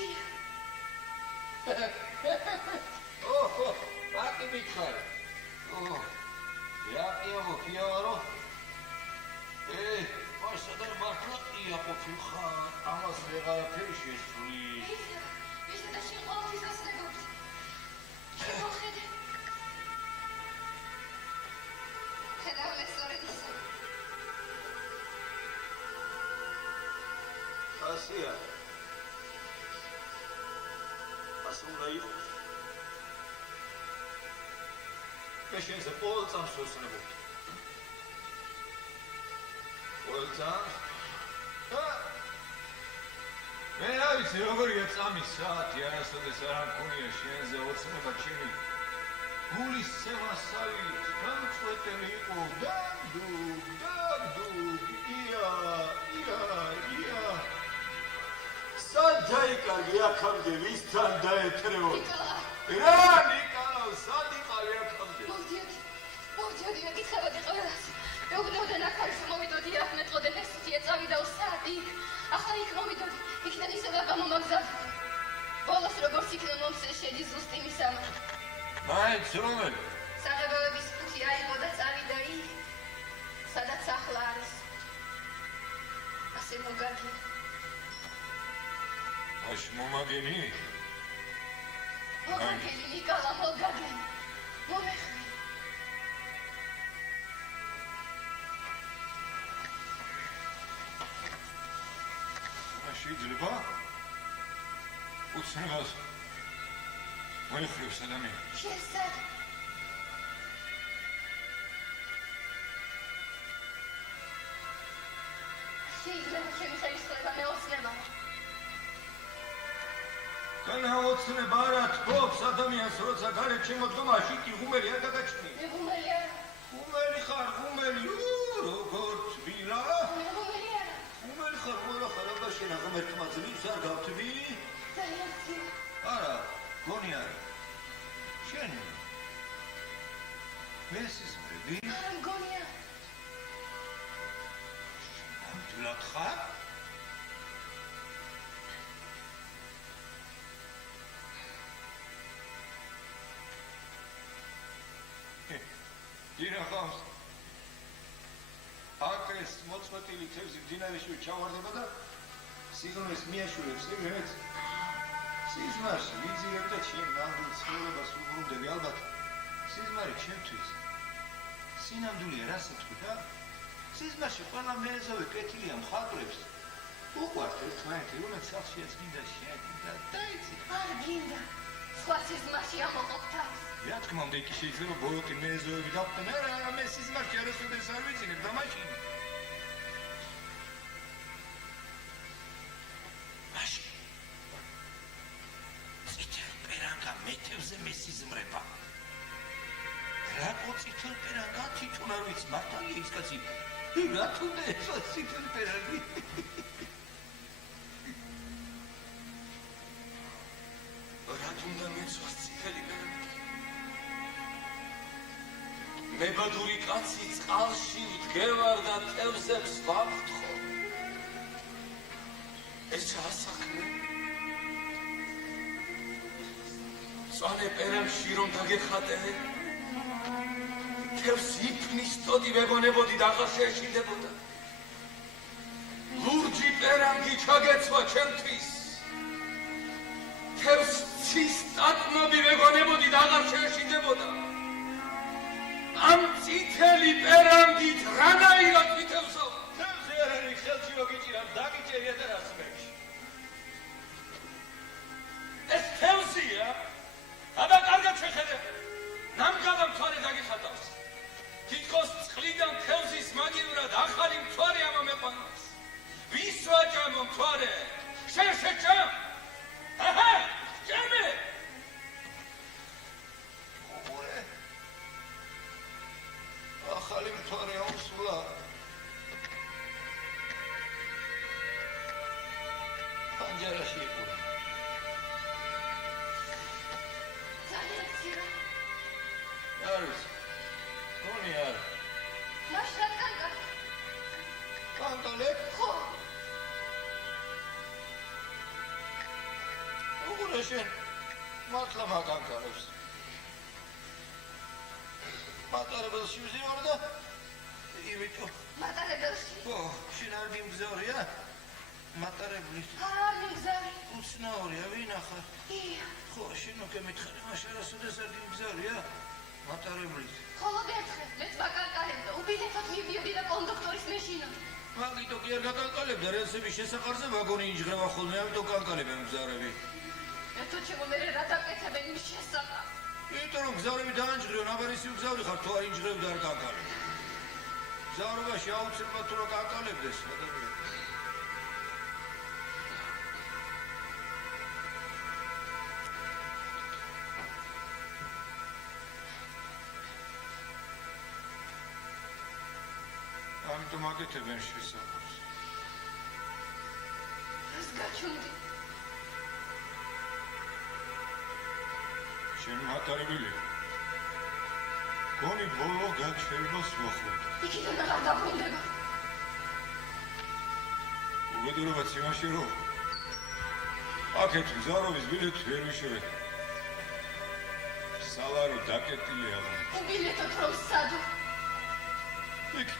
ია. ოჰო, მარტი მითხარი. იაყია მოქიავარო. ვასადარ მართლა ია ყოფილ ხარ. ამას ვეღარაფერი შესწვლის. ისე და შენ ყოველთვის ასლებობდი. მოხედე. ასია. ასე უნდა იყოს. მე შენზე ყოველ წამს ვეცნობოდი. ყოველ წამს? მე რა ვიცი, როგორია წამის საათი, არასოდეს არ მქონია შენზე ოცნება ჩემი გულის სევასავი გამწვეტელი იყო. დაგდუგ, ია. საჯაიკალი აქამდე ვისთან დაეთრეოდ? რა ნიკოლაო, სად იყავი აქამდე? მოვდიოდი, მეკითხებოდი ყველას. მეუბნეოდნენ აქ არის მომიდოდი, აქ მეტყოდნენ ესეთი წავიდა საათი. ახლა იქ მომიდოდი, იქიდან ისევ არ გამომაგზავნე. ბოლოს როგორც იქნა მომცე შედი ზუსტი მისამა. მაინც რომელი? საღებავების ფუთი აიღო და წავიდა იქ, სადაც ახლა არის. ასე მოგაგია. აშ მომაგენი? მოგაგენი, ნიკოლა, მოგაგენი. მომეხმე. შეიძლება? უცნებას მოიხრევს ადამიანი. შესად. შეიძლება ჩემი ხელისუფლება მეოცნება. განაოცნება არა თქობს ადამიანს, როცა გარეთ შემოდგომაში კი ღუმელი არ გაგაჩნია. მე ღუმელი არა. ღუმელი ხარ, ღუმელი, როგორ თბილა? მე ღუმელი არა. ღუმელი ხარ, აბა შენ აღმერთმა ძლივს არ გავთბი? ძალიან ცივ. არა, გონი არა. შენ მესიზმრები? არა, მგონია. ნამდვილად ხარ? დინახავს აქ ეს მოწმეტილი თევზი მდინარეში ჩავარდება და სიღრმეს მიაშურებს იმებს სიზმარში ვიძიებ და ჩემ ნამდვილ ცხოვრებას უბრუნდები ალბათ სიზმარი ჩემთვის სინამდვილეა რა სიტყვი და სიზმარში ყველა მეზოვე კეთილია მხატვრებს უყვართ ერთმანეთი, რომელიც სახშიაც გინდა შენ და დაიცი. არ გინდა. სხვა სიზმარში ამოყობ თავს. რა თქმა უნდა, იქ შეიძლება ბოლოტი მეზოები დავხდნენ, არა, მე სიზმარში არასოდეს არ ვიცინებ და მაშინ წითელ პერანგა მეთევზე მესიზმრება. რაკო წითელ პერანგა თვითონ არ ვიცი, მართალია ის კაცი. რა თუნდა ეს წითელ პერანგი? რა თუნდა მეცოს წითელი პერანგი? მებადური კაცი წყალში ვდგევარ და თევზებს ვაფრთხო. ეს ჩასაქმე წვანე პერანგში რომ დაგეხატე თევზს იფნის ტოდი ვეგონებოდი და აღარ შეეშინდებოდა. ლურჯი პერანგი ჩაგეცვა ჩემთვის თევზს ცის ტატნობი ვეგონებოდი და აღარ შეეშინდებოდა. ამ წითელი პერანგით რანაირად ვითევზო? თევზი არ არის, ხელში რო გიჭირავს, დაგიჭერია და რას მეში. ეს თევზია? აბა კარგად შეხედე. ნამგადა მთვარე დაგიხატავს. თითქოს წყლიდან თევზის მაგივრად ახალი მთვარე ამომეყვანოს. ვის ვაჭამო მთვარე? შენ შეჭამ? აჰა, ჭამე! ახალი მთვარე აუსულა. პანჯარაში იყურა. ძალიან ცირა. არის. გონი არ. მაშ რა კანკა? კანკალე? ხო. უყურე შენ. მართლა მაგანკალებს. მატარებელში ვზივარ და იმიტომ. მატარებელში? ხო, შენ არ მიმგზავრია? მატარებლის. არ მიგზავრი. უცნაურია, ვინ ახარ? ია. ხო, შენ უკვე მითხარი, მაშინ არასოდეს არ მიმგზავრია? მატარებლის. ხოლო ერთხელ მეც ვაკანკალებდა, უბილეთად მივიოდი და კონდუქტორის მეშინა. მაგიტო კი არ გაკანკალებდა, რელსების შესაყარზე ვაგონი ინჟღრევა ხოლმე, ამიტომ კანკალებენ მგზავრები. ერთო ჩემო მე რა დაკეთებენ მის შესახებ? იმიტომ რომ გზავრები დაანჯღრიონ, აბა ისი გზავრი ხარ, თუ არ ინჯღრევ და არ კანკალებ. გზავრობაში აუცილებლად თუ რა კანკალებდეს, ადამიანი. ამიტომ აკეთებენ შესაყარს. რას გაჩუნდი? შენ მატარებელია. გონი ბოლო გაჩერებას ვახოთ. იქიდან აღარ დაბრუნდება. უბედურებაც იმაში რომ აქეთ მგზავრობის ბილეთი ვერ ვიშოვეთ. სალარო დაკეტილია. უბილეთოთ რომ სადო. იქ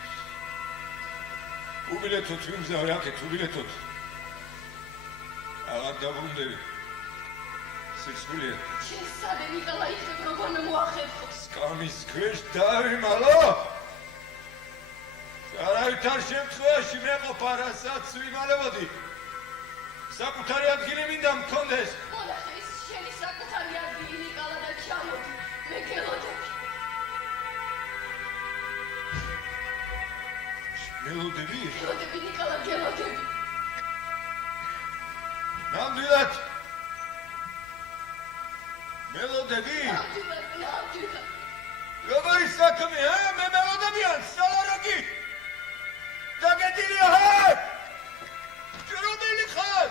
უბილეთოთ ვიმგზავრე აქეთ უბილეთოთ. აღარ დაბრუნდები. სიცხვილია. შენ სადე ნიკოლა იქნებ როგორ მოახერხო? სკამის ქვეშ დავიმალო. არავითარ შემთხვევაში მეყოფა რასაც ვიმალებოდი. საკუთარი ადგილი მინდა მქონდეს. მონახე ის შენი საკუთარი ადგილი ნიკოლა და ჩამოდი. მე გელოდები. მელოდები? გელოდები ნიკოლა გელოდები. ნამდვილად მელოდები? ნამდვილად. როგორი საქმეა? მე მელოდებიან სალაროგი. დაგეტილია ჰა? ჯერომელი ხარ?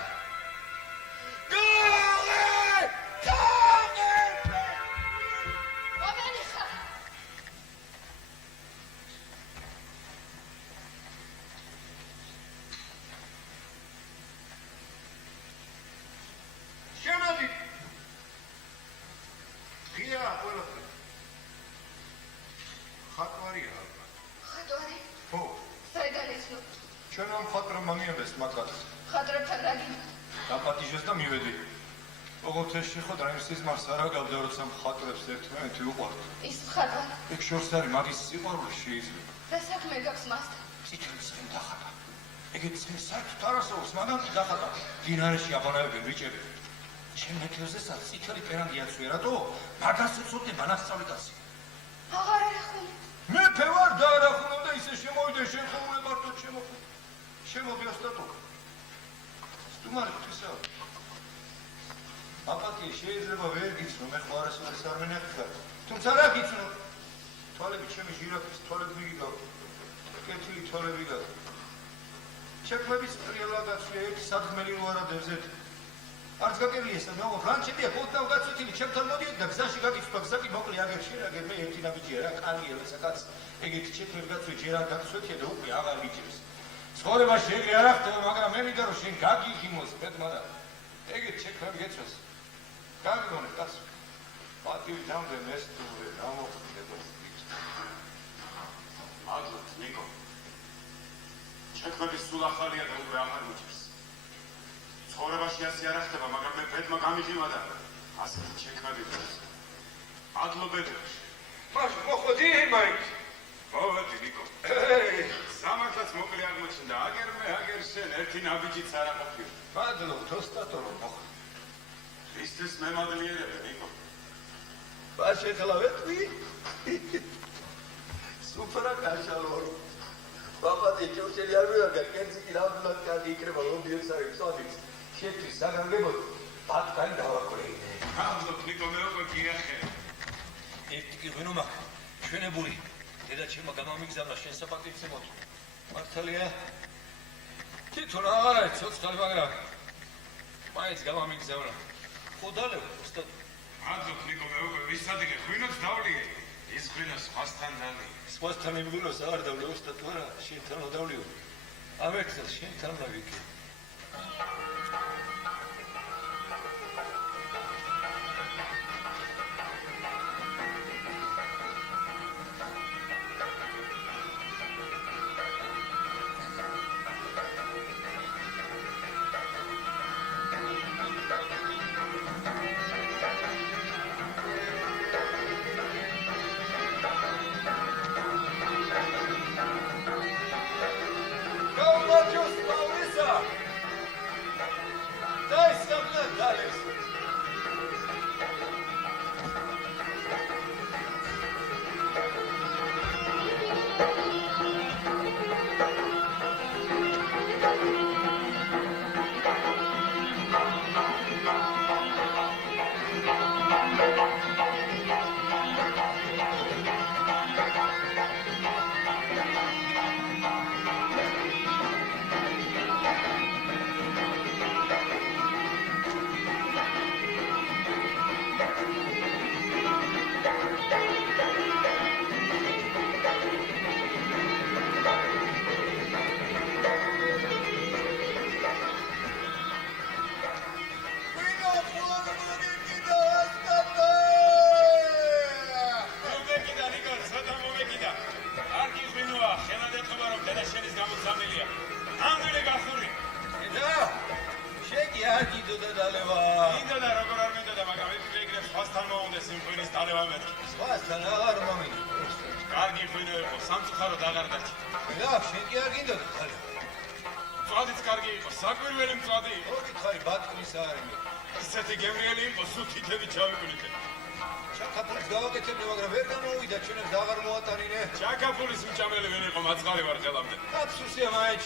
გოგე! გოგე! რომელი ხარ? შემოდი. ღია ყველაფერი. ხატვარია ალბათ. ხატვარი? ხო. საიდან ისნო? ჩვენ ამ ხატრა მამიებეს მაგას. ხატრებთან რაგინ? დაპატიჟეს და მივედი. ოღონდ ეს შეხოთ რა ის მars არ აგავდა როცა მხატვრებს ერთმანეთი უყვართ. ის ხატვარი. ეგ შორს არის მაგის სიყვარული შეიძლება. რა საქმე გაქვს მასთან? წითელი წინ დახატა. ეგეც მე საერთოდ არასოდეს მაგამ დახატა. დინარეში აბანავებენ ბიჭები. ჩემ მეთევზესაც წითელი პერანგი აცვია, რატო? მაგას ეცოდე მანასწავლი კაცი. აღარ არახული. მეფე ვარ და არახულობ და ისე შემოვიდე შეხოულე მარტო შემოვიდე ოსტატო. სტუმარი ღვთისა. აპატია შეიძლება ვერ გიცნო, მე ხო არასოდეს არ მენახარ. თუმცა რა გიცნო? თვალები ჩემი ჟირაფის თვალები მიგიგავ. კეთილი თვალები გაგ. შექმების პრიალა გაცვია ერთი სადგმელი უარადევზეთ. არც გაკერლიეს და მე ფლანჩეტია ხოთნავ გაცვეთილი ჩემთან მოდიოდი და გზაში გაგიწვა გზაკი მოკლე აგერ შენ აგერ მე ერთი ნაბიჯია რა კანია როდესაც ეგეთი შექმები გაცვე ჯერ არ გაცვეთია და უკვე აღარ მიჭირს. ცხოვრებაში ეგრე არ ახდება, მაგრამ მე მინდა რომ შენ გაგიხიმოს ბედმა და ეგეთ შექმები გეცვას. გაგიგონე კაცო. პატივი დამდე მესტურე ამოხდება. მადლობთ ნიკო. შექმების სულ ახალია და უკვე აღარ მიჭირს. ცხოვრებაში ასე არ ახდება, მაგრამ მე ბედმა გამიჯიმა და ასეთი შექმები გვაქვს. მადლობთ. მაშინ მოხდი მაინც. მოვედი ნიკო. სამართლაც მოკლე აღმოჩნდა. აგერ მე აგერ შენ ერთი ნაბიჯიც არ აყოფილ. მადლობთ ოსტატო რომ მოხდა. ისეს მემადლიერებ ნიკო. ბაშე ხლა ვეტყვი. სუფრა კაშალორო. პაპატი ჯოშელი არ ვიღა, კენცი კი რამდენად კარგი იქნება ლობიებს არის სვადიც. შეთვის საგანგებოდ ბატკანი დავაკვრეინე. მადლობთ ნიკო, მე უკვე გიახე. ერთი კი ღვინო მაქვს, ჩვენებული. დედა ჩემმა გამამიგზავნა შენ საპატივცემოდ. მართალია? თვითონ აღარ არის ცოცხალი, მაგრამ მაინც გამამიგზავნა. ხო დალევ, ოსტატო. მადლობთ ნიკო, მე უკვე ვისადიგე, ღვინოც დავლიე. ის ღვინო სხვასთან დალია. სხვასთან იმ ღვინოს აღარ დავლე, ოსტატო არა, შენთან დავლიო. ამერცელს შენთან ვიქე.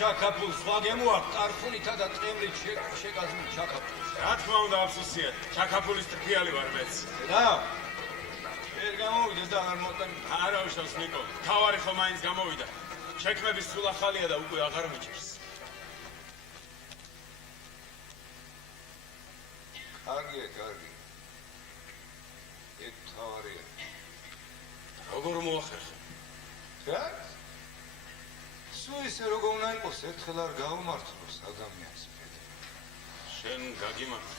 ჩაკაპულს ვაგემოაქვს ტარხუნითა და წემლით შეკაზმით ჩაკაპულს. რა თქმა უნდა აფსუსია, ჩაკაპულის ტრფიალი ვარ მეც. და ვერ გამოვიდეს და აღარ მოტანი. არა უშავს ნიკო, თავარი ხო მაინც გამოვიდა. შექმების სულ ახალია და უკვე აღარ მიჭირს. კარგია, კარგი. ეგ თავარია. როგორ მოახერხე? რა? ისე როგორ უნდა იყოს, ერთხელ არ გაუმართლოს ადამიანს ბედა. შენ გაგიმართლა.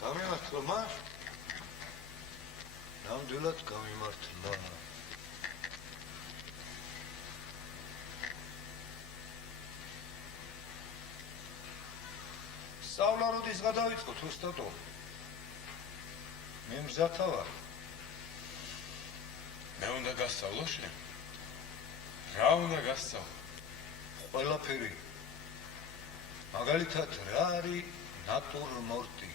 გამიმართლა მას? ნამდვილად გამიმართლა. სწავლა როდის გადავიწყოთ, ოსტატო? მე მზათა ვარ. მე უნდა გასწავლო შენ? რა უნდა გასწავლო? ყველაფერი. მაგალითად, რა არის ნატურმორტი.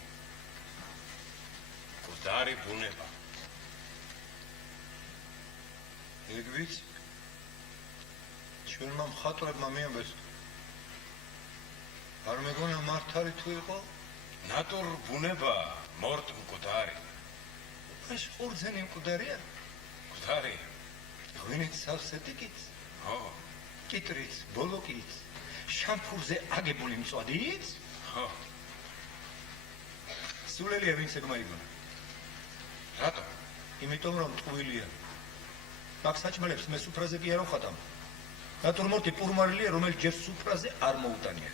მკვდარი ბუნება. ეგ ვიცი. ჩვენმა მხატვრებმა მიამბეს. არ მეგონა მართალი თუ იყო? ნატურ ბუნება, მორტ მკვდარი. ეს ხურძენი მკვდარია? მკვდარი. ღვინით სავსეთი კიც? ხო, კიტრიც, ბოლოკიც, შამფურზე აგებული მწვადიც? ხო. სულელია ვინც ეგ მაიგონა. რატო? იმიტომ რომ ტყუილია. მაგ საჭმელებს მე სუფრაზე კი არ ვხატავ. ნატურმორტი პურმარილია, რომელიც ჯერ სუფრაზე არ მოუტანია.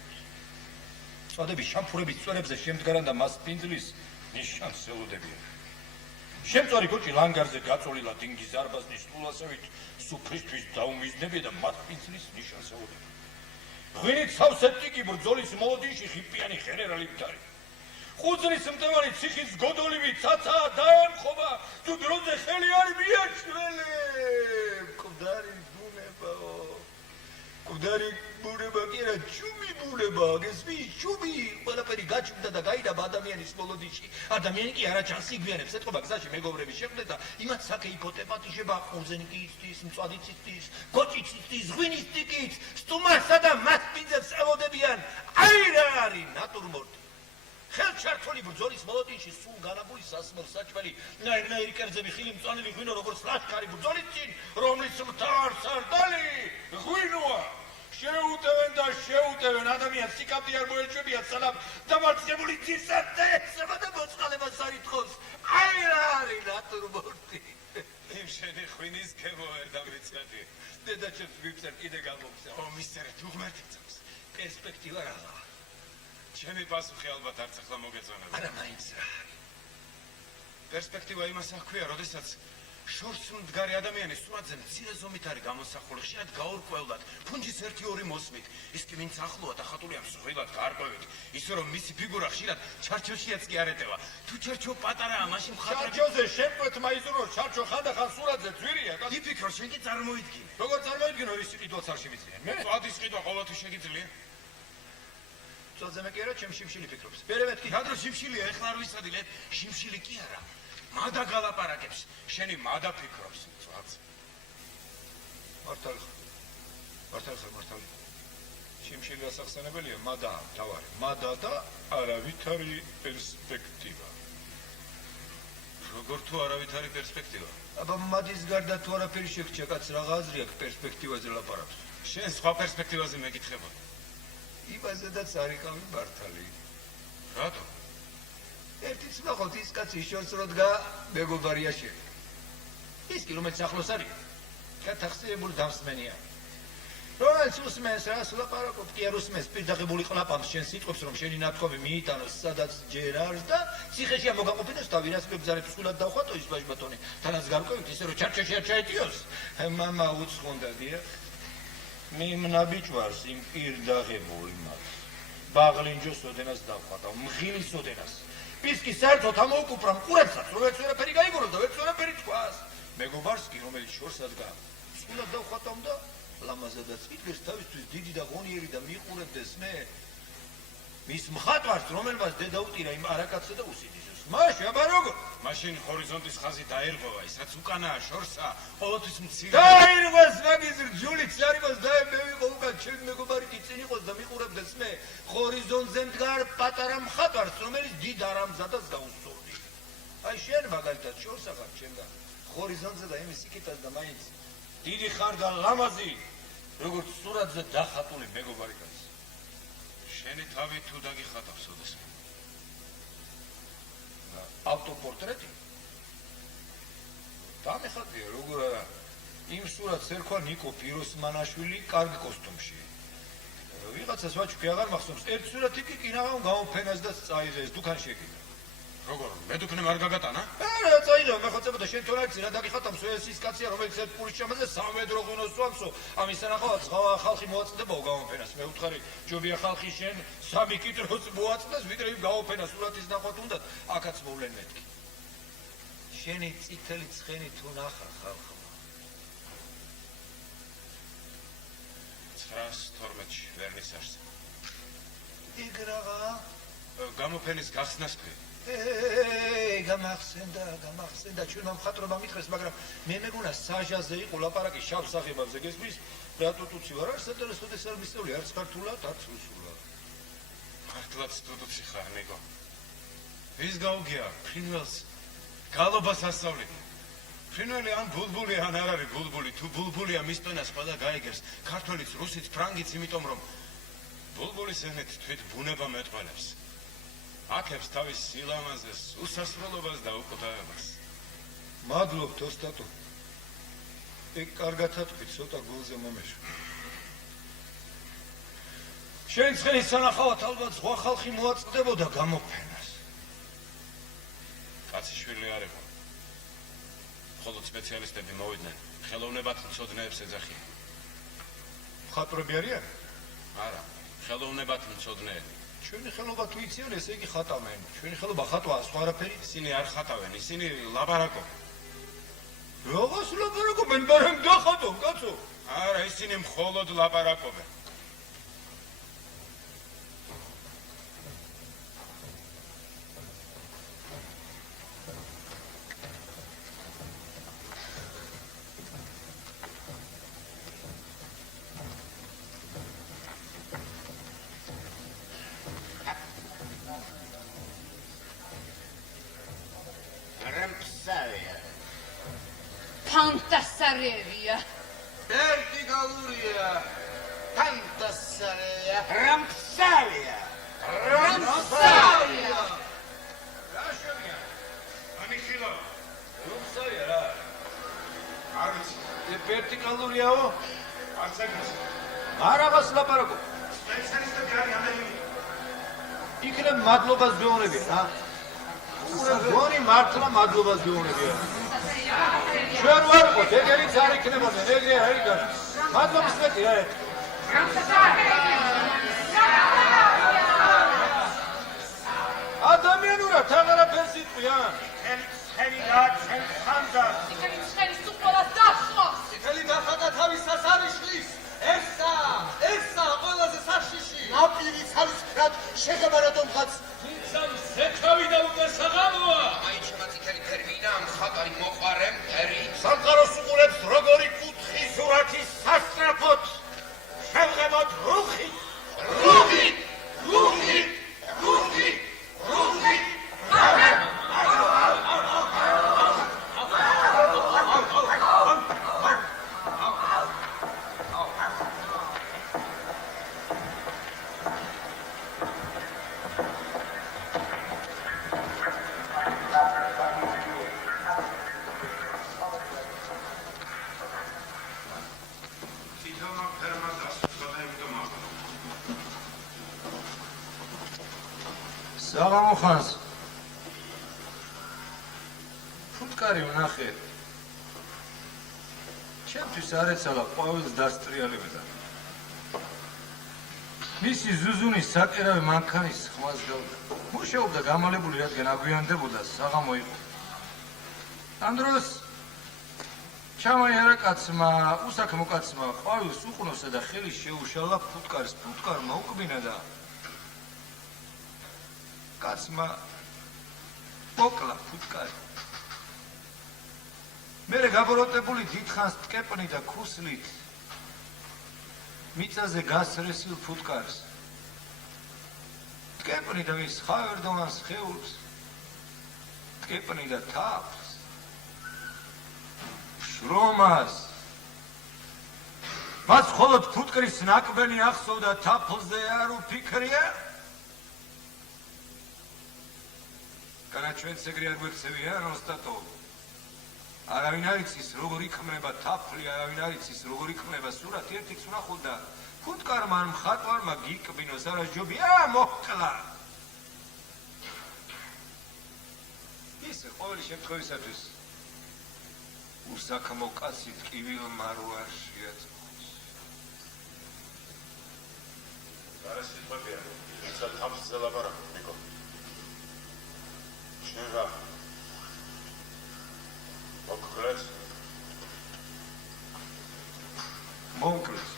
წვადები შამფურების წვერებზე შემდგარან და მას პინძლის ნიშანს ელოდებიან. შემწვარი კოჭი ლანგარზე გაწოლილა დინგი ზარბაზნის ლულასევით სუფრისთვის დაუმიზნებია და მას პინძლის ნიშანს ელოდებიან. ღვინით სავსეთი კი ბრძოლის მოლოდინში ხიპიანი ხენერალი მდარი. ხუძნის მტევარი ციხის გოდოლივი ცაცა დაემხობა თუ დროზე ხელი არ მიაჩველე. მკვდარი ბუნებაო. მკვდარი ბუნება კი არა, ჩუმი ბუნება, გესმის, ჩუმი. ყველაფერი გაჩნდა და გაიდაბა ადამიანის მოლოდინში. ადამიანი კი არა ჩანს იგვიანებს, ეთყობა გზაში მეგობრების შეხვდეთ და იმათ საქე იპოტემატიშება, ხურძენი კი იცდის, მწვადიც იცდის, გოჭიც იცდის, ღვინის ტიკიც, სტუმარსა და მას პინძებს ელოდებიან. აი რა არის ნატურმორტი. ხელჩართული ბრძოლის მოლოდინში სულ განაბული სასმელ საჭმელი, ნაირ-ნაირი კერძები, ხილი მწვანილი ღვინო, როგორც ლაშქარი ბრძოლის წინ, რომლის მთავარსარდალი ღვინოა. შეუტევენ და შეუტევენ ადამიანს სიკაფტე არ მოეჩვებიათ, სანამ დამარცხებული ძირსა დაეცემა და მოწყალებას აითხოვს. აი რა არის ნატურმორტი. იმ შენი ღვინის გემო ვერ დამეწები. დედაჩემს ვიფსერ კიდე გამოგზავნა. ო მისტერე თუ ღმერთი წავს. პერსპექტივა რა? ჩემი პასუხი ალბათ არც ახლა მოგეწონება. არა მაინც რა. პერსპექტივა იმას აქვია, როდესაც შორს მდგარი ადამიანი სურათზე მცირე ზომით არის გამოსახული, ხშირად გაურკვევლად, ფუნჯის 1-2 მოსმით. ის კი ვინც ახლოა და ხატულია მსხვილად გარკვევით, ისე რომ მისი ფიგურა ხშირად ჩარჩოშიაც კი არ ეტევა. თუ ჩარჩო პატარაა, მაშინ მხატვრები ჩარჩოზე შემკვეთმა იზრუნო, ჩარჩო ხანდახან სურათზე ძვირია. იფიქრო, შენ კი წარმოიდგინე. როგორ წარმოიდგინო, ის ყიდვაც არ შემიძლია. მე წვადის ყიდვა ყოველთვის შეგიძლია. წვადზე მე კი არა, ჩემ შიმშილი ფიქრობს. მერე მეთქი. რა დრო შიმშილია, ეხლა არ ვისადილეთ, შიმშილი კი არა. მადა გალაპარაკებს, შენი მადა ფიქრობს წვადს. მართალი. მართალი. შიმშილი ასახსენებელია, მადა, თავარი. მადა და არავითარი პერსპექტივა. როგორ თუ არავითარი პერსპექტივა? აბა მადის გარდა თუ არაფერი შეგჭა, კაც რაღა აზრი აქვს პერსპექტივაზე ლაპარაკს. შენ სხვა პერსპექტივაზე მეკითხებოდი. იმაზედაც არ იყავი მართალი. რატო? ერთი ცნახოთ ის კაცი შორს როდგა მეგობარია. ის კი რომელიც ახლოს არის. გათახსენებული დამსმენია. რომელიც უსმენს რას ლაპარაკობ, კი არ უსმენს პირდაღებული ყლაპამს შენ სიტყვებს რომ შენი ნათქვამი მიიტანოს სადაც ჯერ არის და ციხეში ამოგაყოფინოს და ვირას მებზარებს სულად დავხატო ის ბაჟბატონი. თანაც გარკვევით ისე რომ ჩარჩოში არ ჩაეტიოს. მამა უცხონდა დიახ. მიმნაბიჭვარს იმ პირდაღებულ იმას. ბაღლინჯოს ოდენას დავხატავ, მღილის ოდენას. პისკი საერთოდ ამოუკუპრა მყურებსაც, რომელიც ვერაფერი გაიგონოს და ვერც ვერაფერი თქვას. მეგობარს კი რომელიც შორს ადგა. სულად დავხატავ და ლამაზადაც იდგეს თავისთვის დიდი და ღონიერი და მიყურებდეს მე. მის მხატვარს, რომელმაც დედა უტირა იმ არაკაცსა და უსიძისოს. მაშინ აბა როგორ? მაშინ ჰორიზონტის ხაზი დაერღვევა, ისაც უკანაა შორსა, ყოველთვის მცირე. დაირღვეს მაგის რჯულით, სარიბას დაემევიყო უკან ჩემი მეგობარი კი წინ იყოს და მიყურებდეს მე. ჰორიზონტზე მდგარ პატარა მხატვარს, რომელიც დიდ არამზადას გაუსწორდი. აი შენ მაგალითად შორს ახარ ჩემგან. ჰორიზონტზე და იმის იქითაც და მაინც დიდი ხარ და ლამაზი, როგორც სურათზე დახატული მეგობარი კაცი. შენი თავი თუ დაგიხატავს ოდესმე. ავტოპორტრეტი? დამეხატია, როგორ არა. იმ სურათს ერქვა ნიკო ფიროსმანაშვილი კარგ კოსტუმში. ვიღაცას ვაჩუქი აღარ მახსოვს. ერთ სურათი კი კინაღამ გამოფენას და წაიღეს დუქანში ეკიდა. როგორ? მე დუქნემ არ გაგატანა? არა, წაიღე, მეხოცებოდა შენ თუ რა იცი რა დაგიხატავს ეს ის კაცია, რომელიც ერთ პურის ჩამაზე სამედრო ღვინოს სვამსო. ამის სანახავად სხვა ხალხი მოაწდებაო გამოფენას. მე ვუთხარი, ჯობია ხალხი შენ სამი კითროს მოაწდეს, ვიდრე იმ გამოფენას სურათის ნახვად უნდათ, აქაც მოვლენ მეთქი. შენი წითელი ცხენი თუ ნახა ხალხმა. 912-ში ვერნის არსება. ეგ რაღა? გამოფენის გახსნას ქვი. გამახსენდა ჩვენმა მხატვრობა მითხრეს, მაგრამ მე მეგონა საჟაზე იყო ლაპარაკი შავ საღებავზე გესმის, რატო ტუცი ვარ არ სადარესოდეს არ მისწავლი არც ქართულად, არც რუსულად. მართლაც ტუტუცი ხარ, ნიკო. ვის გაუგია? ფრინველს გალობას ასწავლი. ფრინველი ან ბულბული ან არ არის ბულბული, თუ ბულბულია მისტონას ყველა გაიგებს. ქართველიც, რუსიც, ფრანგიც, იმიტომ რომ ბულბულის ენით თვით ბუნება მეტყველებს. აქებს თავის სილამაზეს, უსასრულობას და უკუთაებას. მადლობთ ოსტატო. კარგად თქვი, ცოტა გულზე მომეშვა. შენ ცხენის სანახავად ალბათ სხვა ხალხი მოაწყდებოდა გამოფენას. კაციშვილი არ იყო. მხოლოდ სპეციალისტები მოვიდნენ, ხელოვნებად მცოდნეებს ეძახიან. მხატვრები არიან? არა, ხელოვნებად მცოდნეები. ჩვენი ხელობა თუ იციან, ესე იგი ხატავენ. ჩვენი ხელობა ხატვაა, სხვა არაფერი. ისინი არ ხატავენ, ისინი ლაბარაკობენ. რაღაც ლაპარაკობენ, მაგრამ დახატო, კაცო. არა, ისინი მხოლოდ ლაპარაკობენ. ფანტასარევია. ვერტიკალურია. ფანტასარია. რამფსავია. რამფსავია. რა შევია? ამიხილო. რამფსავია რა? არ ვიცი. ვერტიკალურიაო? არც ეგრე. არაღას ლაპარაკო. სპეციალისტები არიან ამელი. იქნებ მადლობას გეუბნებიან, რა? გონი მართლა მადლობას გეუბნებიან. ჩვენ ვარყოთ, ეგერიც არ იქნებოდნენ, ეგრე არ იქნება. მადლობის მეტი რა ერთ. ადამიანურად აღარაფერს იტყვიან. ცხენი და ჩემ ხანდა. ცხენის უყოლას დახსოვს. წითელი დახატა თავის სასარიშლის. ესა ყველაზე საშიში. ნაპირის არის ფრად შეხება რა დომხაც. სამ ზექავი და უკვე საღამოა. აი ჩემა წითელი თერმინა ამ ხატარი მოყარემ ფერი. სამყაროს უყურებს როგორი კუთხი სურათი სასწრაფოდ. შევღებოთ რუხი. საღამო ხანს. ფუტკარი ვნახე. ჩემთვის არ ეცალა ყვავილს დასტრიალებდა. მისი ზუზუნის საკერავი მანქანის ხმას გავდა. მუშაობდა გამალებული, რადგან აგვიანდებოდა, საღამო იყო. ამ დროს ჩამაიარა კაცმა, უსაქმო კაცმა ყვავილს უყნოსა და ხელი შეუშალა ფუტკარს. ფუტკარმა უკბინა და კაცმა მოკლა ფუტკარი. მერე გაბოროტებული დიდხანს ტკეპნი და ქუსლით მიწაზე გასრესილ ფუტკარს. ტკეპნი და მის ხავერდოვან სხეულს, ტკეპნი და თაფლს, შრომას. მას მხოლოდ ფუტკრის ნაკბენი ახსოვდა, თაფლზე არ უფიქრია. განა ჩვენც ეგრე არ გვექცევიან, ოსტატო. არავინ არ იცის, როგორ იქმნება თაფლი, არავინ არ იცის, როგორ იქმნება სურათი. ერთიც ვნახოთ და ფუტკარმა ან მხატვარმა გიკბინოს, არა ჯობია, მოკლა. ისე ყოველი შემთხვევისათვის უსაქმო კაცი ტკივილმა რო არ შეაწყვეტს. არა სიტყვებია, ისა თაფლზე ლაპარაკობ, ნიკო. შენ რა? მოკლეს? მოკლეს.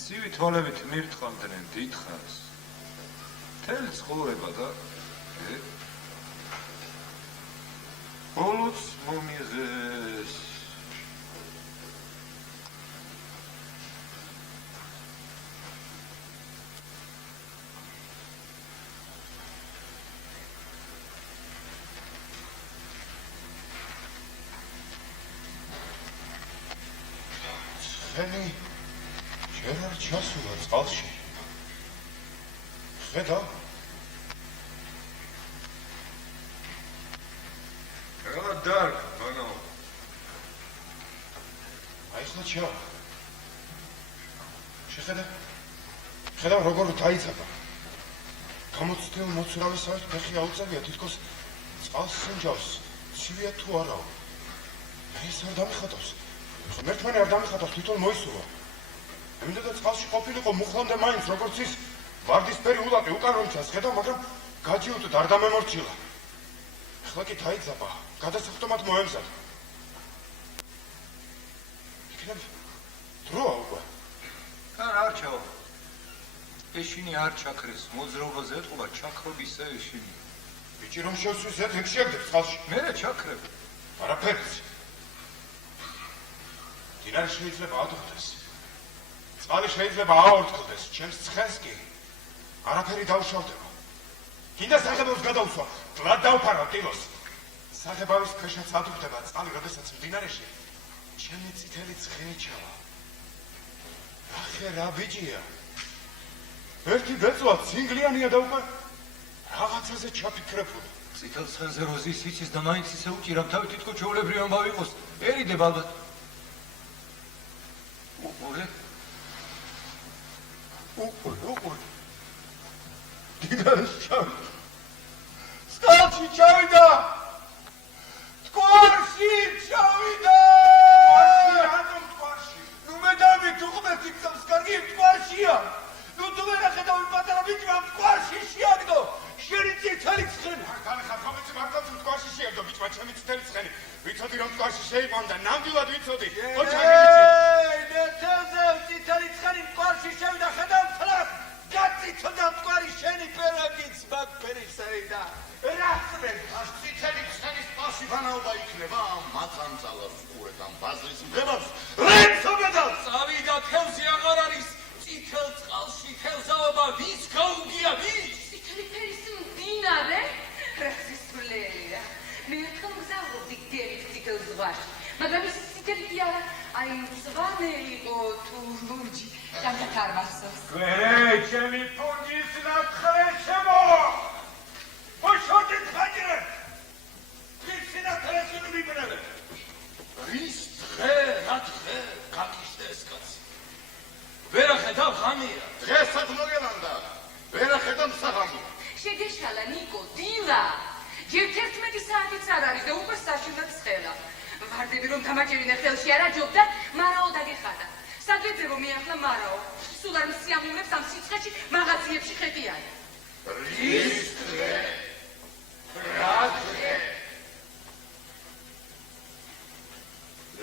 ცივი თვალებით მირტყამდნენ დიდ ხანს. მთელი ცხოვრება და ბოლოს მომიღეს. ხენი ჯერ არ ჩასულა წყალში. ხედავ? რა დარგ, ბანო? აი ეს ნაჩა. ხედავ როგორ დაიძაბა. გამოცდილ მოცურავისავით ფეხი აუწევია თითქოს წყალს სინჯავს. ცივია თუ არაო. ეს არ დამიხატავს. ღმერთმანი არ დამიხატავს, თვითონ მოისურვა. მინდოდა წყალში ყოფილიყო მუხლამდე მაინც როგორც ის ვარდისფერი ულაპი უკან რომ ჩას ხედავ, მაგრამ გაჯიუტოდ არ დამემორჩილა. ახლა კი დაიძაბა, გადასახტომად მოემზადა. იქნებ დროა უკვე. თან არ ჩაო. ეშინი არ ჩაქრეს, მოძრაობაზე ეთყობა ჩაქრობისა ეშინი. ბიჭი რომ შევსვის ზედ ეგ შეაგდებს წყალში. მე ჩაქრებ. არაფერს. დინარი შეიძლება ადუხდეს. წყალი შეიძლება აორთქლდეს, ჩემს ცხენს კი არაფერი დაუშავდება. კიდე საღებავს გადავსვა, გლად დავფარავ ტილოს. საღებავის ქვეშაც ადუხდება წყალი, როდესაც მდინარეში ჩემი წითელი ცხენი ჩავა. ახე რა ბიჭია. ერთი ბეწვა ცინგლიანია და უკვე რაღაცაზე ჩაფიქრებული. წითელ ცხენზე როზის იცის და მაინც ისე უჭირავ, თავი თითქოს ჩვეულებრივი ამბავი იყოს. ერიდებ ალბათ. უყურ. დინარეს ჩავიდა. წყალში ჩავიდა. თქوارში ჩავიდა. თქوارში, რატომ თქوارში? ნუ მე დავით უყმეთ იქცავს კარგი თქوارშია. ნუ თუ ვერ ახედავ პატარა ბიჭმა თქوارში შეაგდო. შენი წითელი ცხენი. მართალი ხარ, ხომ იცი მართალ თქوارში შეაგდო ბიჭმა ჩემი წითელი ცხენი. ვიცოდი რომ თქوارში შეიყვან და ნამდვილად ვიცოდი. წითელი ცხენი თქوارში შევიდა ხედავ თლად. გაწითოდა თქوارი შენი პერაგიც მაგფერისეიდა. რასმენ წითელი ცხენის პასი ვანაობა იქნება მათანწალას ყურებთან ბაზრის მღებავს. რეცობედალ წავიდა თევზი აღარ არის. წითელ წყალში თევზაობა ვის გაუგია ვის? წითელი ფერის მდინარე? რა სისულელია. მე ერთხელ მგზავრობდი გერით წითელ ზღვაში, მაგრამ ის წითელი კი არა, აი მწვანე იყო თუ ლურჯი. damit არ მახსოვს. გვერე, ჩემი პუნჯის ნათხრეშემო! მოშოდით ხაჯრე! ვისი ნათხრეშემო მიბნელე? რის დღე, რა დღე, გაკიშდა ეს კაცი. ვერ ახედავ ღამეა. დღესაც მოგელანდა. ვერ ახედავ საღამო. შეგეშალა ნიკო, დილა. ჯერ 11 საათიც არ არის და უკვე საშინდად ცხელა. ვარდები რომ დამაჭერინე ხელში არ აჯობდა, მარაო დაგეხადა. საგეძებო მე ახლა მარაო. სულ არ მსიამოვნებს ამ სიცხეში მაღაზიებში ხედიან. რის დღე? რა დღე?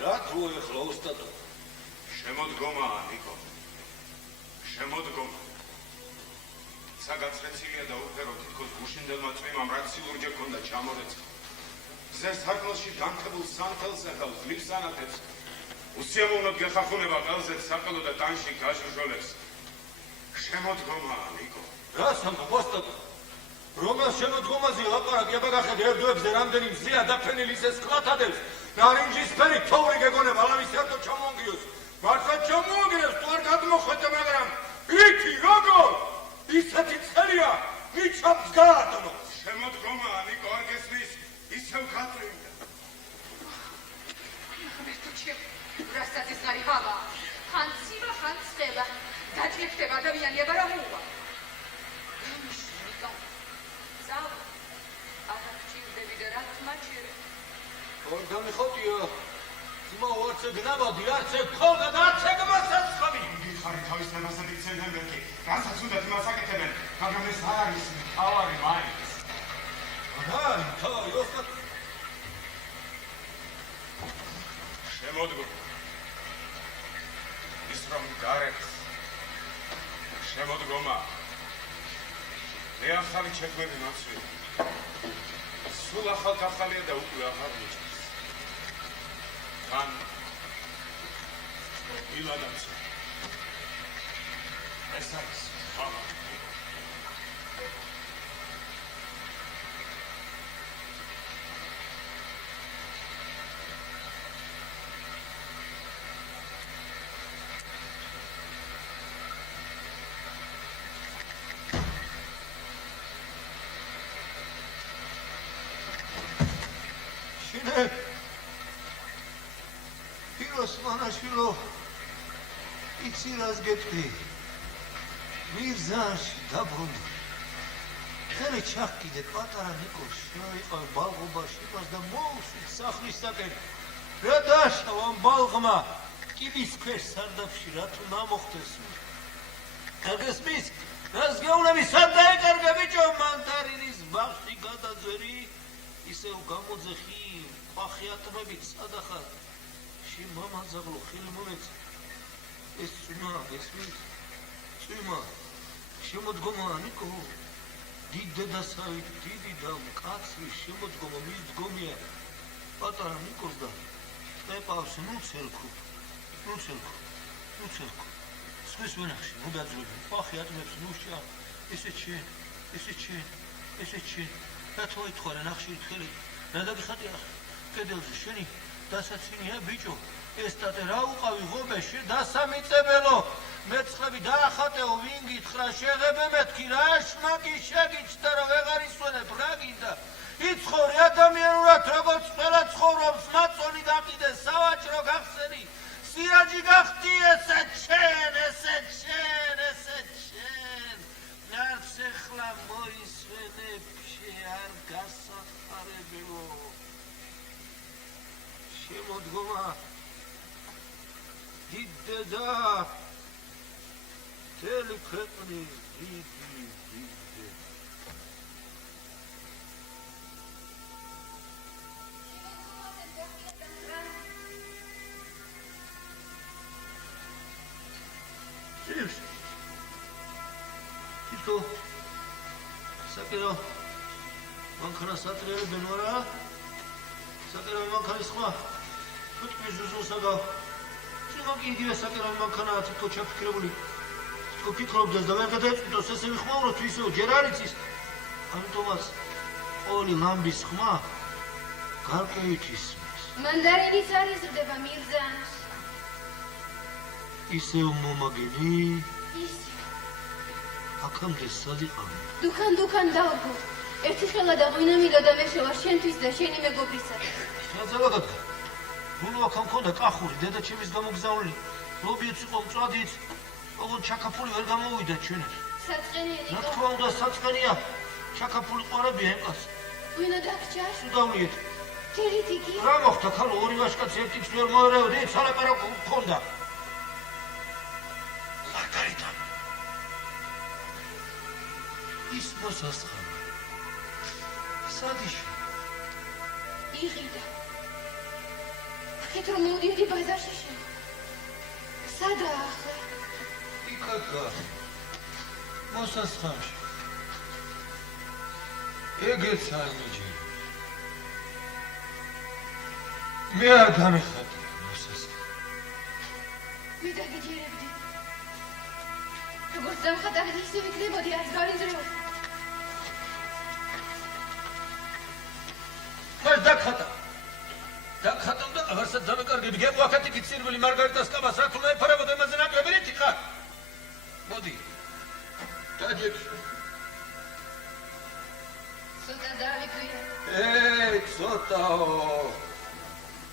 რა თუ ეხლა ოსტატო? შემოდგომაა, ნიკო. შემოდგომა. საგაცრეცილია და უფერო თითქოს გუშინდელმა წვიმამ რაც სილურჯე ქონდა ჩამორეცხა. გზეს სარკმელში დამხებულ სანთელს ახალ ძლივს ანათებს. უსიამოვნოდ გეხახუნება ყელზე საყელო და ტანში გაჟრჟოლებს. შემოდგომაა, ნიკო. რა სამბობ ოსტატო? რომელ შემოდგომაზე ლაპარაკი აბა გახედე ერთოებზე რამდენი მზეა დაფენილი ისე სკლათადებს. ნარინჯისფერი თოვრი გეგონება ლამის ერთო ჩამოანგიოს. მართლა ჩამოანგიოს თუ არ გადმოხვედა მაგრამ ითი როგორ? ისეთი ცხელია, მიჩაფს გაატონო. შემოდგომაა, ნიკო, არ გესმის, ისევ გაწვიმდა. ღმერთო ჩემ, რასაც ეს ღარი ჰავა, ხან ცივა, ხან ცხელა. დაჭირდება ადამიანი, აბა რა მოუვა? გამიშნიკა. წავა. არა გჭირდები და რა თმაჩერე. ორ გამიხოტიო. ძმა უარცე გნაბადი, არცე ქოლდა და არცე გმასაცხვამი. ხარი თავის ნამასად იქცევენ მერკი. რასაც უნდა იმას აკეთებენ, მაგრამ ეს არ არის თავარი მაინც. რა, თავი ოსტატო. შემოდგო. ის რომ გარეთ შემოდგომა. მე ახალი ჩექმები მაცვია. სულ ახალია და უკვე აღარ მიჭირს. თან ილადაც. ეს არის ხამა. მანაშვილო იცი რას გეტყვი მირზაში დაბრუნდა ხელი ჩახკიდე პატარა ნიკოლს შეიყავ ბალღობაში მას და მოუსვით სახლისაკენ რა დაშავა ამ ბალღმა კიბის ქვეშ სარდაფში რა თუ ნამოხდეს კარგას მის რას გეულები სად დაეკარგა ბიჭო მანთარინის ბაღში გადაძვერი ისევ გამოძეხი ყვახიატმებით სადახარ мама загло ხილი მომეცა ეს წვიმა ესმის წვიმა შემოდგომა ნიკო დიდ დედასავით დიდი და მკაცრი შემოდგომა მის დგომია პატარა ნიკოს და წეპავს ნუცელქო სხვის ვენახში მოგაძვრები ხახი ატმებს ნუშა ესე ჩენ რა თოითხოვე ნახში ხელი რა დაგიხატია კედელზე შენი დასაცინია ბიჭო ეს ტატე რა უყავი ღობეში დასამიწებელო მეცხები დაახატეო ვინ გითხრა შეღებე მეთქი რა შმაკი შეგიჩდა რომ ვეღარ ისვენებ რა გინდა იცხოვრი ადამიანურად როგორც ყველა ცხოვრობს მაწონი დაყიდე სავაჭრო გახსენი სირაჯი გახდი ესე ჩენ არც ეხლა მოისვენებ არ გასახარებელო შემოდგომა დიდ დედა მთელი ქვეყნის დიდი თითო საკერო მანქანა სატრიალებენ ვარა საკერო მანქანის სხვა თვითმის ზუსუსაგა ციგოგი იგივე საკერო მანქანაა თითო ჩაფიქრებული თითო ფიქრობდეს და ვერ გადაეწყვიტოს ესე ვიხმაუროთ ისევ ჯერ არ იცის ამიტომაც ყოველი ლამბის ხმა გარკვევით ისმის მანდარინის არ იზრდება მირზანს ისევ მომაგენი ისე აქამდე სად იყავი დუქან დავრგო ერთი ხელა და ღვინა მინდოდა ვეშევა შენთვის და შენი მეგობრისად საძალადად გულო აქ მქონდა კახური დედა ჩემის გამოგზავნილი ლობიიც იყო მწვადიც ოღონდ ჩაკაფული ვერ გამოვიდა ჩვენებს საწყენია რა თქმა უნდა საწყენია ჩაკაფული ყვარებია ემყას ღვინა დაგჭარ სუდავლიეთ თერით იგი რა მოხდა ქალო ორი ვაშკაც ერთიც ვერ მოერევდი სალაპარაკო მქონდა ლაკარიდან ის მოსასხამი სადიში იღიდა აქეთ რომ მოვდიოდი ბაზარში შენ სადაა ახლა იქა მოსასხამში ეგეც არ მიჯერა მე არ დამეხატე მოსასხამი მე დაგიჯერებდი როგორც დამხატავდი ისე ვიქნებოდი არც გავინძრეო მას დაგხატავ და აღარსად დამეკარგები გეყვა აქეთი ცირვილი მარგარიტას კაბას რა თუ მეფარებოდა იმაზე ნაკლები რითი ხარ მოდი დაჯექს ცოტა დავიქვია ცოტაო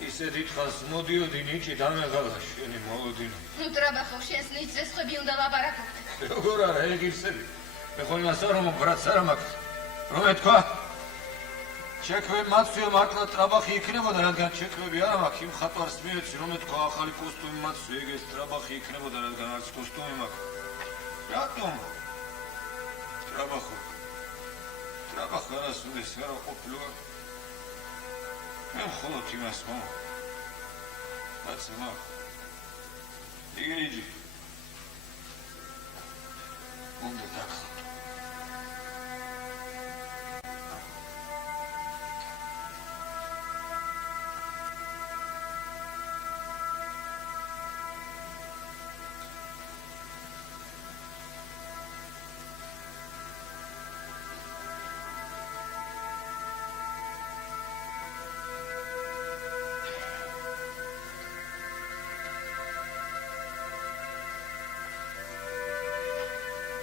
ისე დიდხანს მოდიოდი ნიჭი დამეღალა შენი მოლოდინო ნუ ტრაბახო შენს ნიჭზე სხვები უნდა ლაპარაკობდე როგორ არა ეგ ისები მე ხო იმას არ მომბრაც არ მაქვს რომ ეთქვა ჩექვე მაცვია მართლა ტრაბახი იქნებოდა რადგან ჩექვები არ მაქვს იმ ხატვარს მიეცი რომ ეთქვა ახალი კოსტუმი მაცვია ეგ ეს ტრაბახი იქნებოდა რადგან არც კოსტუმი მაქვს რატომ ტრაბახო არას უნდა არა ყოფილა მე მხოლოდ იმას მოვა მაცემა იგეიჯი უნდა დაგხატო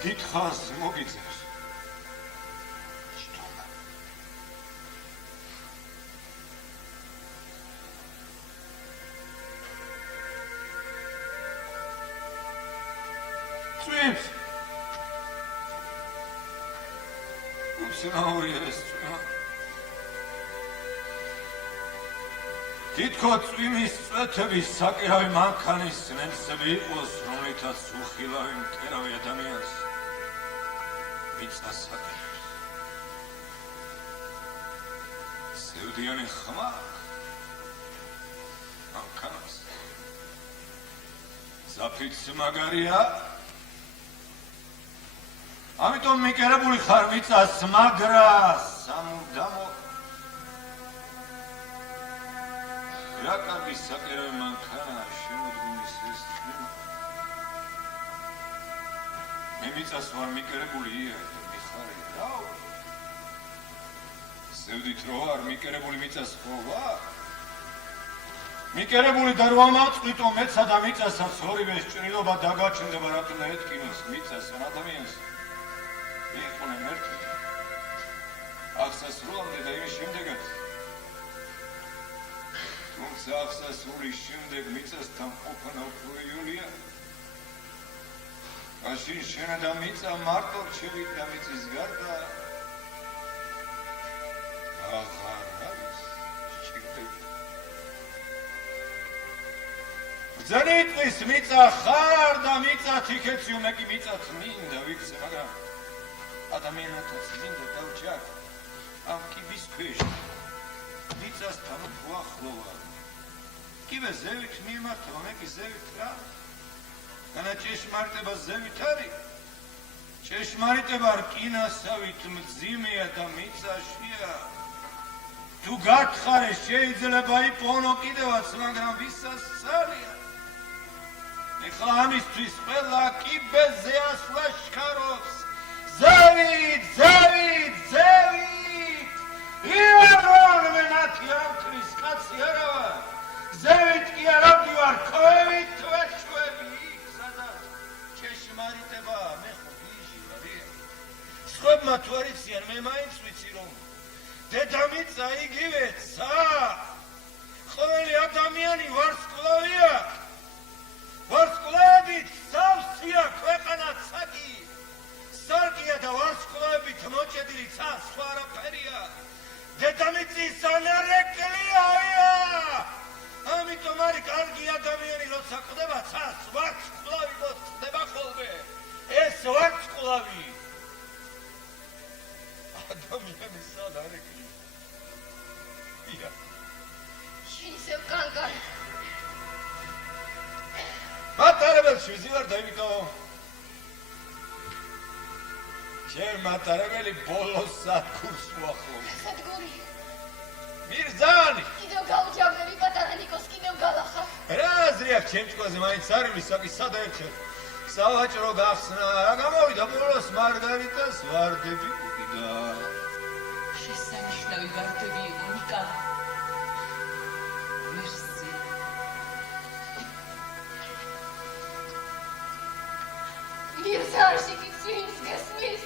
დიდხანს მოგიძებს. წვიმს. უცნაურია ეს წვიმა. თითქოს წვიმის წვეთების საკერავი მანქანის ნემსები იყოს, რომლითაც უხილავი მტერავი ადამიანს მიწას აკეთებს. სევდიანი ხმა მანქანას ზაფიც მაგარია, ამიტომ მიკერებული ხარ მიწას, მაგრა სამუდამო რა კარგი საკერავი მანქანაა შემოდგომის ეს წვიმა. მე მიწას ვარ მიკერებული იარაღ მიხარი რა. სევდით რო არ მიკერებული მიწას ხო ვარ? მიკერებული და რო ამაწყვიტო მეცა და მიწასაც ორივე სჭრილობა დაგაჩნდება რა თქმა ეთქინოს მიწას ან ადამიანს. იყვნენ ერთი. აღსასრულამდე და იმის შემდეგაც თუმცა აღსასრულის შემდეგ მიწასთან ყოფნა უფრო იოლია. მაშინ შენა და მიწა მარტო რჩებით და მიწის გარდა აღარ არის სჭირდები. ბრძენი ტყის მიწა ხარ და მიწათ იქეციო, მე კი მიწათ მინდა ვიქცე, მაგრამ ადამიანათაც მინდა დავჭარ ამ კიბის ქვეშ მიწასთან უფრო ახლო ვარ. კიბე ზევით მიმართავ, მე კი ზევით რა. განა ჭეშმარიტება ზევით არის. ჭეშმარიტება რკინასავით მძიმეა და მიწაშია. თუ გათხარე შეიძლება იპონო კიდევაც, მაგრამ ვისაც სალია. ეხლა ამისთვის ყველა კიბეზე ასვლა შქარობს. ზევით, ზევით, ზევით! იარონ მე მათი ამქრის კაცი არა ვარ. ზევით კი არ ავდივარ, ქვევით თვეშვები იქ, სადაც ჭეშმარიტება, მე ხო ვიჟი ვარია. სხვებმა თუ არ იციან, მე მაინც ვიცი რომ დედამიწა იგივეცა. ყოველი ადამიანი ვარსკვლავია. ვარსკვლავებით სავსეა ქვეყანა ცაკი. სარკია და ვარსკვლავებით მოჭედილი ცა სხვა არაფერია. დედამიწის ანარეკლია. ამიტომ არის კარგი ადამიანი როცა ყვდება ცას, ვარსკვლავი მოწყდება ხოლმე. ეს ვარსკვლავი ადამიანის ანარეკლია. ია. შენ ისევ კანკანი. მატარებელში ვიზივარ და იმიტომ შენ მატარებელი ბოლოს სადგურს უახლოვდა. სადგური. მირზანი. კიდევ გავუჯავდები პატარა ნიკოს, კიდევ გალახარ. რა აზრი აქვს ჩემ ჭკვაზე მაინც არ ივლის საკი სადაერჩევ. სავაჭრო გახსნა, რა გამოვიდა ბოლოს მარგარიტას ვარდები უკიდა. შესანიშნავი ვარდები იყო ნიკა. მერსი. მირზარში კი წვიმს გესმის.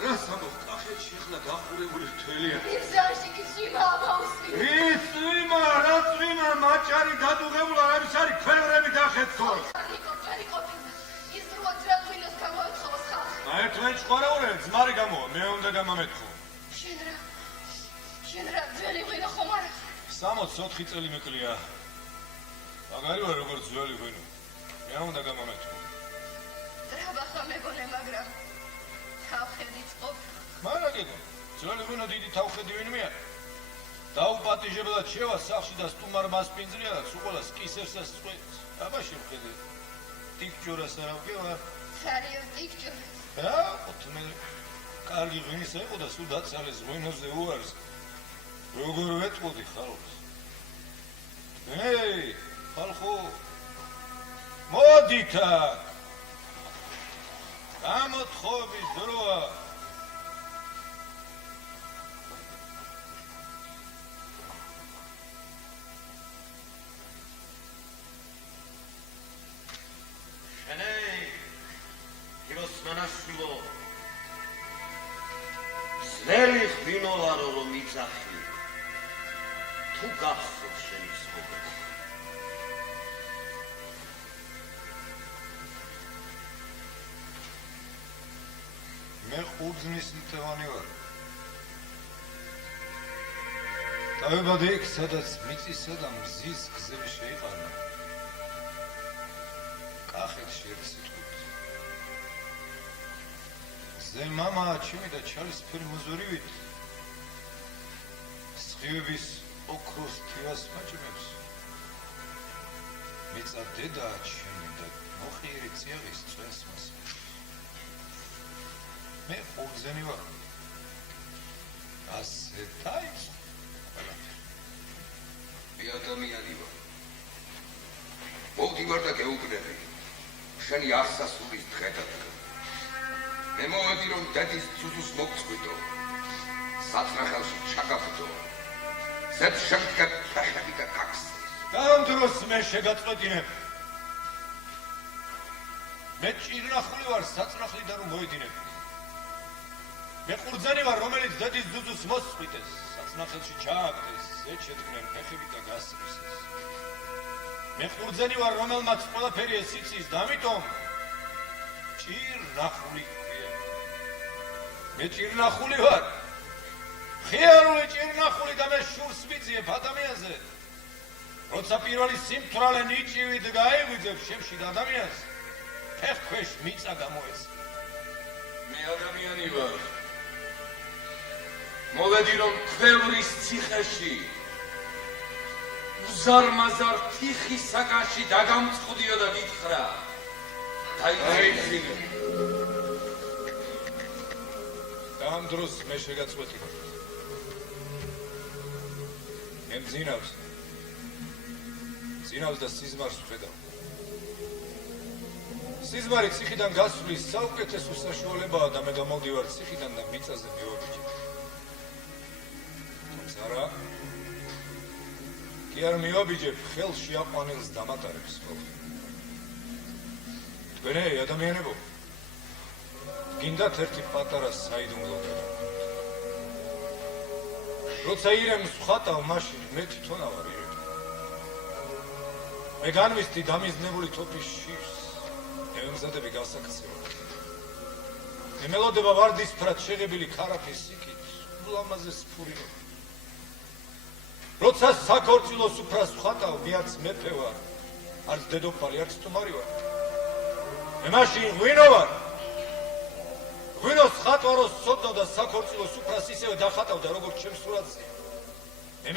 რა სამოხ კახეთში ახლა გახურებული თველია. მირზარში კი წვიმა ამაუსვი. ის წვიმა, რა წვიმა, მაჭარი გადუღებულა, არის არის ქვევრები დახეთქო. ნიკო, ჩვენი ყოფილა. ის როა ძველ ღვინოს გამოეთხოვოს ხალხი. ერთმანეთს ყვარაურე, ძმარი გამოვა, მე უნდა გამამეთქო. შენ რა ძველი ღვინო ხომ არ ახარ? 64 წელი მეკლია. მაგარი ვარ როგორც ძველი ღვინო. მე უნდა გამამეთქო. ტრაბახა მეგონე, მაგრამ თავხედით ყოფ. მარა გეკო, ძველი ღვინო დიდი თავხედი ვინმეა. დაუპატიჟებლად შევა სახლში და სტუმარ მასპინძლია და სულ კისერსას წვეთს. აბა შევხედე. ტიქჯორას არა ვგევა. სარიო ტიქჯორას. რა, ოთმე კარგი ღვინისა იყო და სულ დაცალეს ღვინოზე უარს. როგორ ვეტყოდი ხალხს? ეი, ხალხო, მოდით აქ. გამოთხოვების დროა. თუ გახსოვს შენი ცხოვრება. მე ყურძნის მტევანი ვარ. დავებადე იქ, სადაც მიწისა და მზის გზები შეიყარნა. კახეთში ერთ სიტყვით. ზე მამა ჩიმიდა ჩალისფერი მოზორივით. სხივების ოქროს თივას მაჭიმებს. მიწა დედაა ჩემი და მოხიერი წიაღის წვენს მასებს. მე ყურძენი ვარ. ასე დაიწყო. მე ადამიანი ვარ. მოვდივარ და გეუბნები. შენი ასასულის დღე და დღე. მე მოვედი რომ დედის ძუძუს მოგწყვიტო. საწნახელში ჩაგაბდო. ზედ შემდგარ ფეხები და გაქცეს. ამ დროს მე შეგაწყვეტინებ. მე ჭირნახული ვარ საწნახლიდან რომ მოედინებ. მე ყურძენი ვარ, რომელიც დედის ძუძუს მოსწყვიტეს, საწნახელში ჩააგდეს, ზედ შედგნენ ფეხები და გასწრისეს. მე ყურძენი ვარ, რომელმაც ყველაფერი ეს იცის და ამიტომ ჭირნახული ქვია. მე ჭირნახული ვარ. ხიარული ჭირნახული და მე შურს ვიძიებ ადამიანზე. როცა პირველი სიმთვრალე ნიჭივით გაიგვიძებს შემშიდ ადამიანს, ფეხქვეშ მიწა გამოეცა. მე ადამიანი ვარ. მოვედი რომ ქვევრის ციხეში უზარმაზარ თიხის საკანში დაგამწყდიო და გითხრა დაიწინე. ამ დროს მე შეგაწყვეტინებ. მე მძინავს და სიზმარს ვხედავ. სიზმარი ციხიდან გასვლის საუკეთესო საშუალებაა და მე გამოვდივარ ციხიდან და მიწაზე მივაბიჯებ. თუმცა რა, კი არ მივაბიჯებ ხელში აყვანილს დამატარებს ხოლმე. თქვენე ადამიანებო, გინდათ ერთი პატარა საიდუმლო დედა. როცა ირემს ვხატავ, მაშინ მე თვითონ ავარ ირემი. მე განვისდი დამიზნებული თოფის შირს, მე ვემზადები გასაქცევად. მე მელოდება ვარდისფრად შეღებილი ქარაფის სიკით, ულამაზეს ფურინობა. როცა საქორწილოს უფრას ვხატავ, მეც მეფე ვარ, არც დედოფალი, არც სტუმარი ვარ. მე მაშინ ღვინო ვარ. ღვინოს ხატვაროს სოდნავ და საქორწილოს უფრას ისევე დახატავდა, როგორც ჩემს სურათზე. მე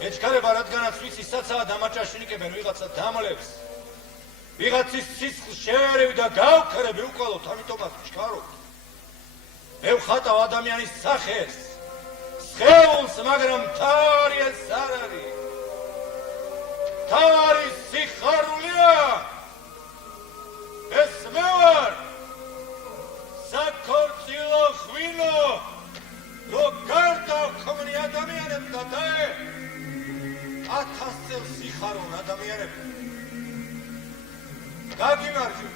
მეჩქარება, რადგანაც ვიცი საცაა დამაჭაშნიკებენ ვიღაცა დამლებს. ვიღაცის სისხლს შევერევი და გავქრები უკვალოდ, ამიტომაც ვჩქარობ. მე ვხატავ ადამიანის სახეს, სხეულს, მაგრამ თავარი ეს არ არის. თავარი სიხარულია. ეს მე ვარ. საქორწილო ღვინო, რო გარდა ქმნი ადამიანებს და დაე 1000 წელს სიხარონ ადამიანებს. გაგიმარჯო.